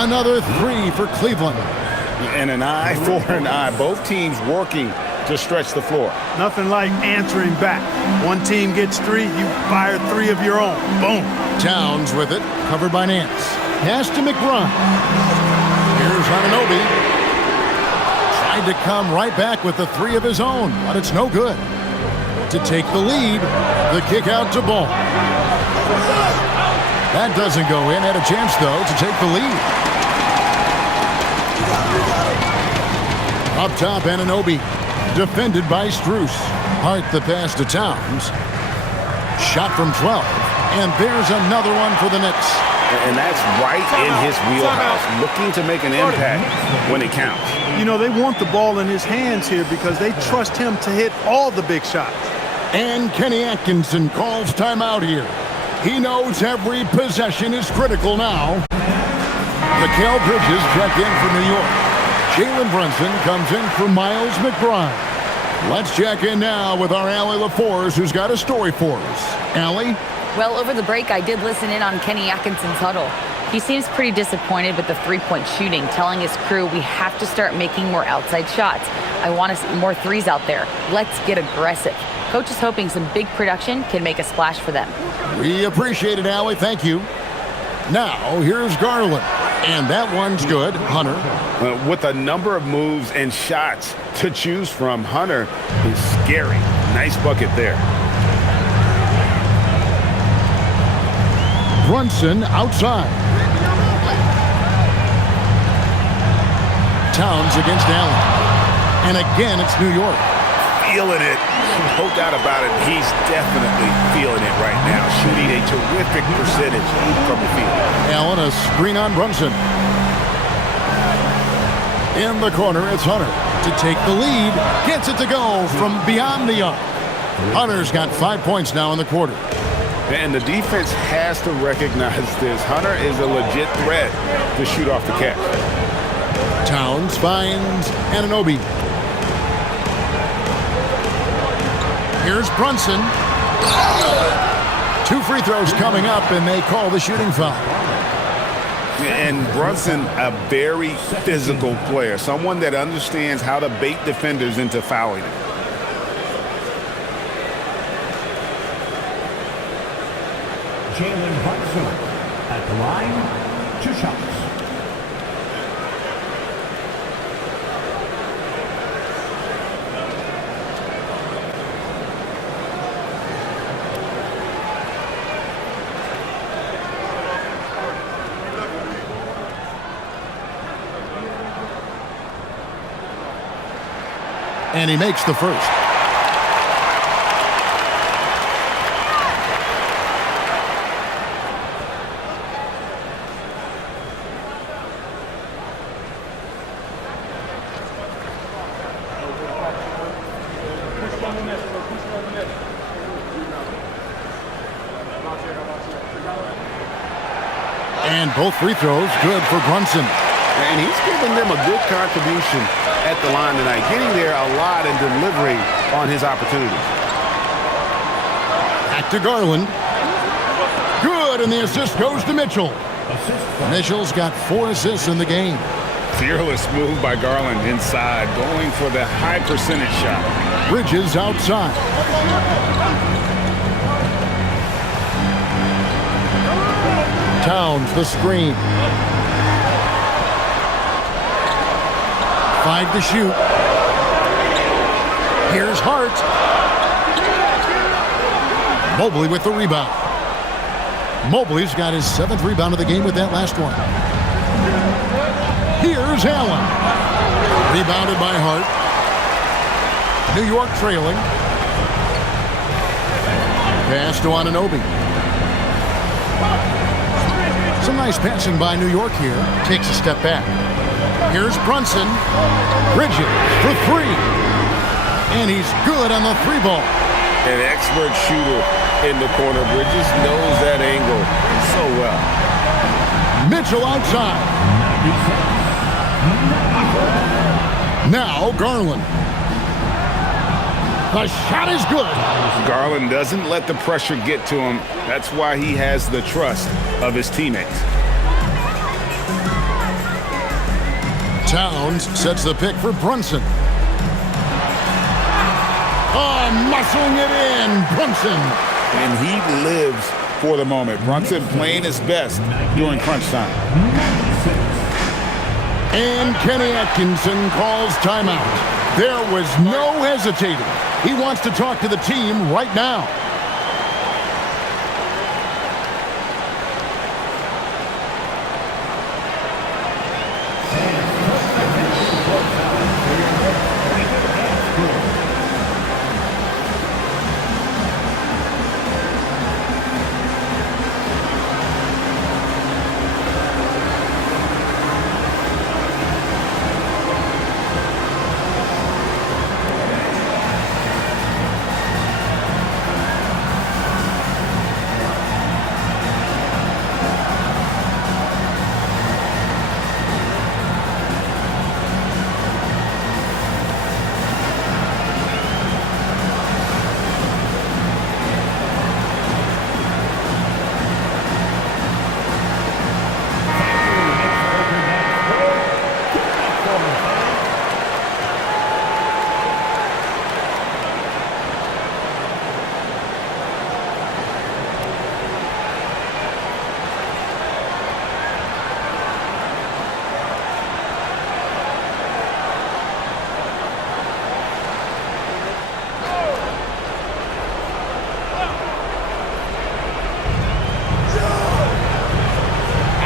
Another 3 for Cleveland. And an eye for an eye. Both teams working to stretch the floor. Nothing like answering back. One team gets 3, you fire 3 of your own. Boom. Towns with it, covered by Nance. Pass to McBride. Here's Anunoby. Tried to come right back with the 3 of his own, but it's no good. To take the lead, the kick out to Ball. That doesn't go in. Had a chance, though, to take the lead. Up top, Anunoby. Defended by Strus. Hart the pass to Towns. Shot from 12. And there's another one for the Knicks. And that's right in his wheelhouse, looking to make an impact when it counts. You know, they want the ball in his hands here because they trust him to hit all the big shots. And Kenny Atkinson calls timeout here. He knows every possession is critical now. Mikal Bridges checked in for New York. Jalen Brunson comes in for Miles McBride. Let's check in now with our Allie LaForce, who's got a story for us. Allie? Well, over the break, I did listen in on Kenny Atkinson's huddle. He seems pretty disappointed with the three-point shooting, telling his crew we have to start making more outside shots. I want to see more threes out there. Let's get aggressive. Coach is hoping some big production can make a splash for them. We appreciate it, Allie. Thank you. Now, here's Garland. And that one's good. Hunter. With a number of moves and shots to choose from, Hunter is scary. Nice bucket there. Brunson outside. Towns against Allen. And again, it's New York. Feeling it. No doubt about it. He's definitely feeling it right now. Shooting a terrific percentage from the field. Allen, a screen on Brunson. In the corner, it's Hunter to take the lead. Gets it to go from beyond the arc. Hunter's got 5 points now in the quarter. And the defense has to recognize this. Hunter is a legit threat to shoot off the catch. Towns finds Anunoby. Here's Brunson. 2 free throws coming up, and they call the shooting foul. And Brunson, a very physical player, someone that understands how to bait defenders into fouling. Jalen Brunson at the line, 2 shots. And he makes the first. And both free throws good for Brunson. And he's given them a good contribution at the line tonight, getting there a lot and delivering on his opportunities. Back to Garland. Good, and the assist goes to Mitchell. Mitchell's got 4 assists in the game. Fearless move by Garland inside, going for the high percentage shot. Bridges outside. Towns the screen. 5 to shoot. Here's Hart. Mobley with the rebound. Mobley's got his 7th rebound of the game with that last one. Here's Allen. Rebounded by Hart. New York trailing. Pass to Anunoby. Some nice passing by New York here. Takes a step back. Here's Brunson. Bridges for 3. And he's good on the 3-ball. An expert shooter in the corner. Bridges knows that angle so well. Mitchell outside. Now Garland. The shot is good. Garland doesn't let the pressure get to him. That's why he has the trust of his teammates. Towns sets the pick for Brunson. Oh, muscling it in, Brunson. And he lives for the moment. Brunson playing his best during crunch time. And Kenny Atkinson calls timeout. There was no hesitating. He wants to talk to the team right now.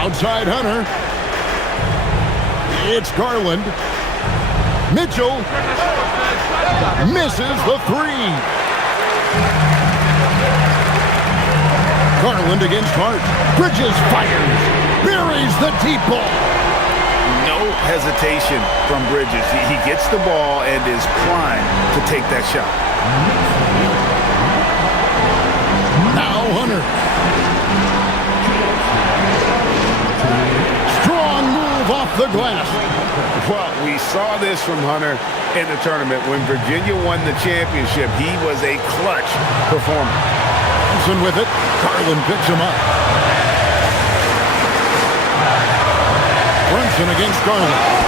Outside Hunter. It's Garland. Mitchell misses the 3. Garland against Hart. Bridges fires. Buries the deep ball. No hesitation from Bridges. He gets the ball and is primed to take that shot. Now Hunter. Strong move off the glass. Well, we saw this from Hunter in the tournament. When Virginia won the championship, he was a clutch performer. Brunson with it. Garland picks him up. Brunson against Garland.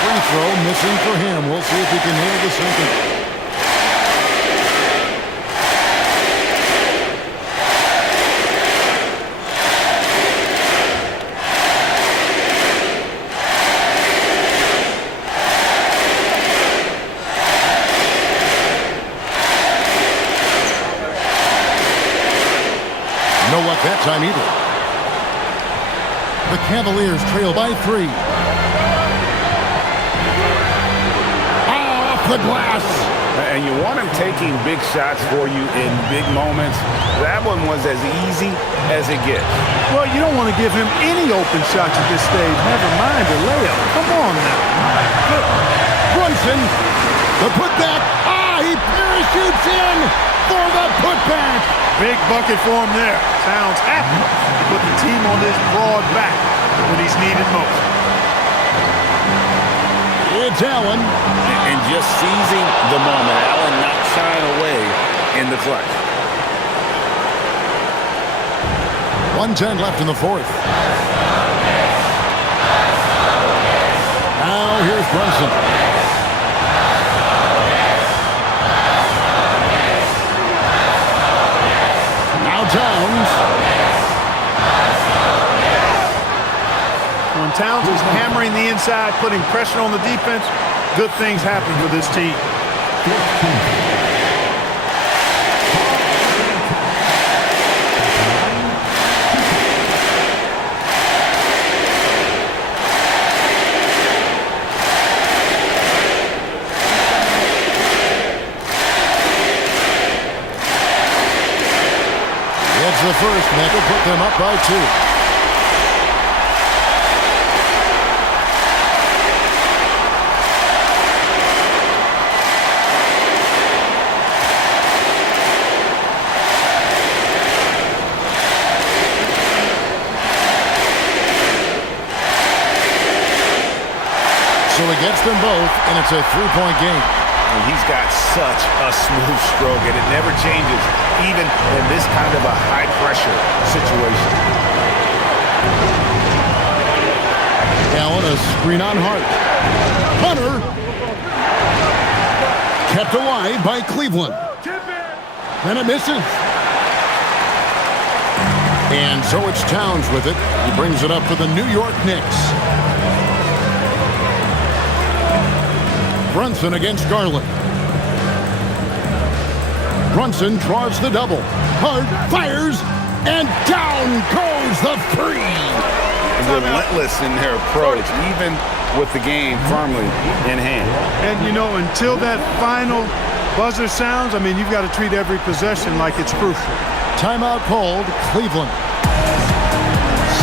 free throw missing for him. We'll see if he can nail the second. No luck that time either. The Cavaliers trail by 3. Off the glass. And you want him taking big shots for you in big moments. That one was as easy as it gets. Well, you don't want to give him any open shots at this stage. Never mind a layup. Come on now. My goodness. Brunson, the putback. He parachutes in for the putback. Big bucket for him there. Sounds happy to put the team on his broad back when he's needed most. It's Allen. And just seizing the moment. Allen not shying away in the clutch. 1:10 left in the fourth. Now here's Brunson. Towns. When Towns is hammering the inside, putting pressure on the defense, good things happen for this team. The first, Mac will put them up by 2. So he gets them both, and it's a 3-point game. And he's got such a smooth stroke, and it never changes, even in this kind of a high-pressure situation. Allen, a screen on Hart. Hunter. Kept alive by Cleveland. And it misses. And so it's Towns with it. He brings it up for the New York Knicks. Brunson against Garland. Brunson draws the double. Hart fires, and down goes the three. Relentless in their approach, even with the game firmly in hand. And, you know, until that final buzzer sounds, I mean, you've got to treat every possession like it's crucial. Timeout called, Cleveland.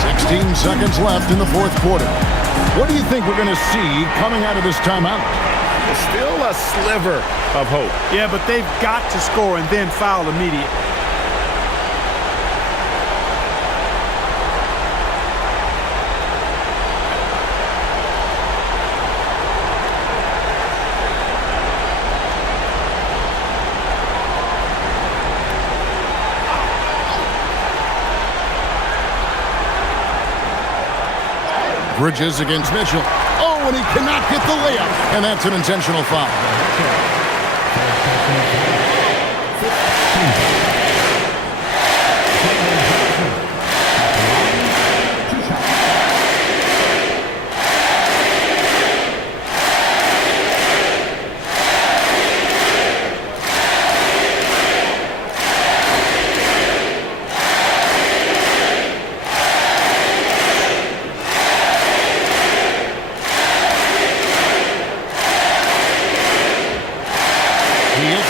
16 seconds left in the fourth quarter. What do you think we're going to see coming out of this timeout? Still a sliver of hope. Yeah, but they've got to score and then foul immediately. Bridges against Mitchell. Oh, and he cannot get the layup. And that's an intentional foul.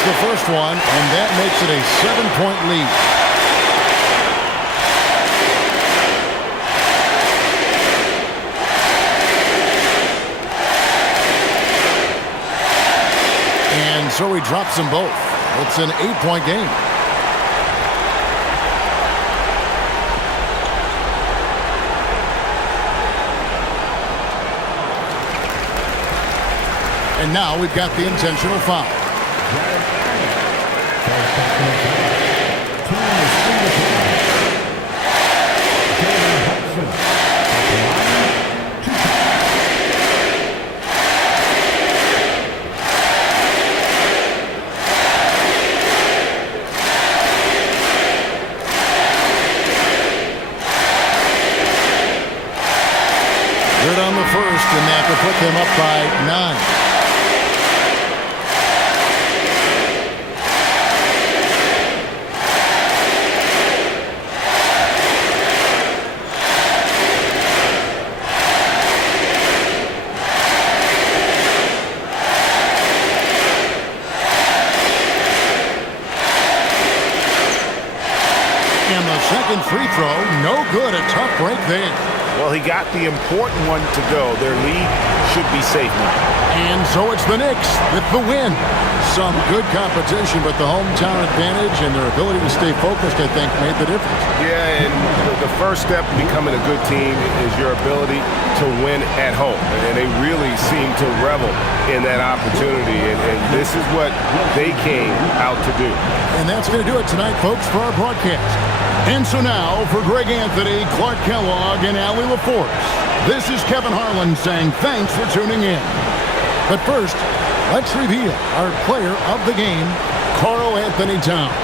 The first one, and that makes it a 7-point lead. And so he drops them both. It's an 8-point game. And now we've got the intentional foul. them up by 9. Second free throw, no good. A tough break there. Well, he got the important one to go. Their lead should be safe now. And so it's the Knicks with the win. Some good competition, but the hometown advantage and their ability to stay focused, I think, made the difference. Yeah, and the first step to becoming a good team is your ability to win at home. And they really seem to revel in that opportunity. And this is what they came out to do. And that's going to do it tonight, folks, for our broadcast. And so now, for Greg Anthony, Clark Kellogg, and Allie LaForce, this is Kevin Harlan saying thanks for tuning in. But first, let's reveal our player of the game, Karl Anthony Towns.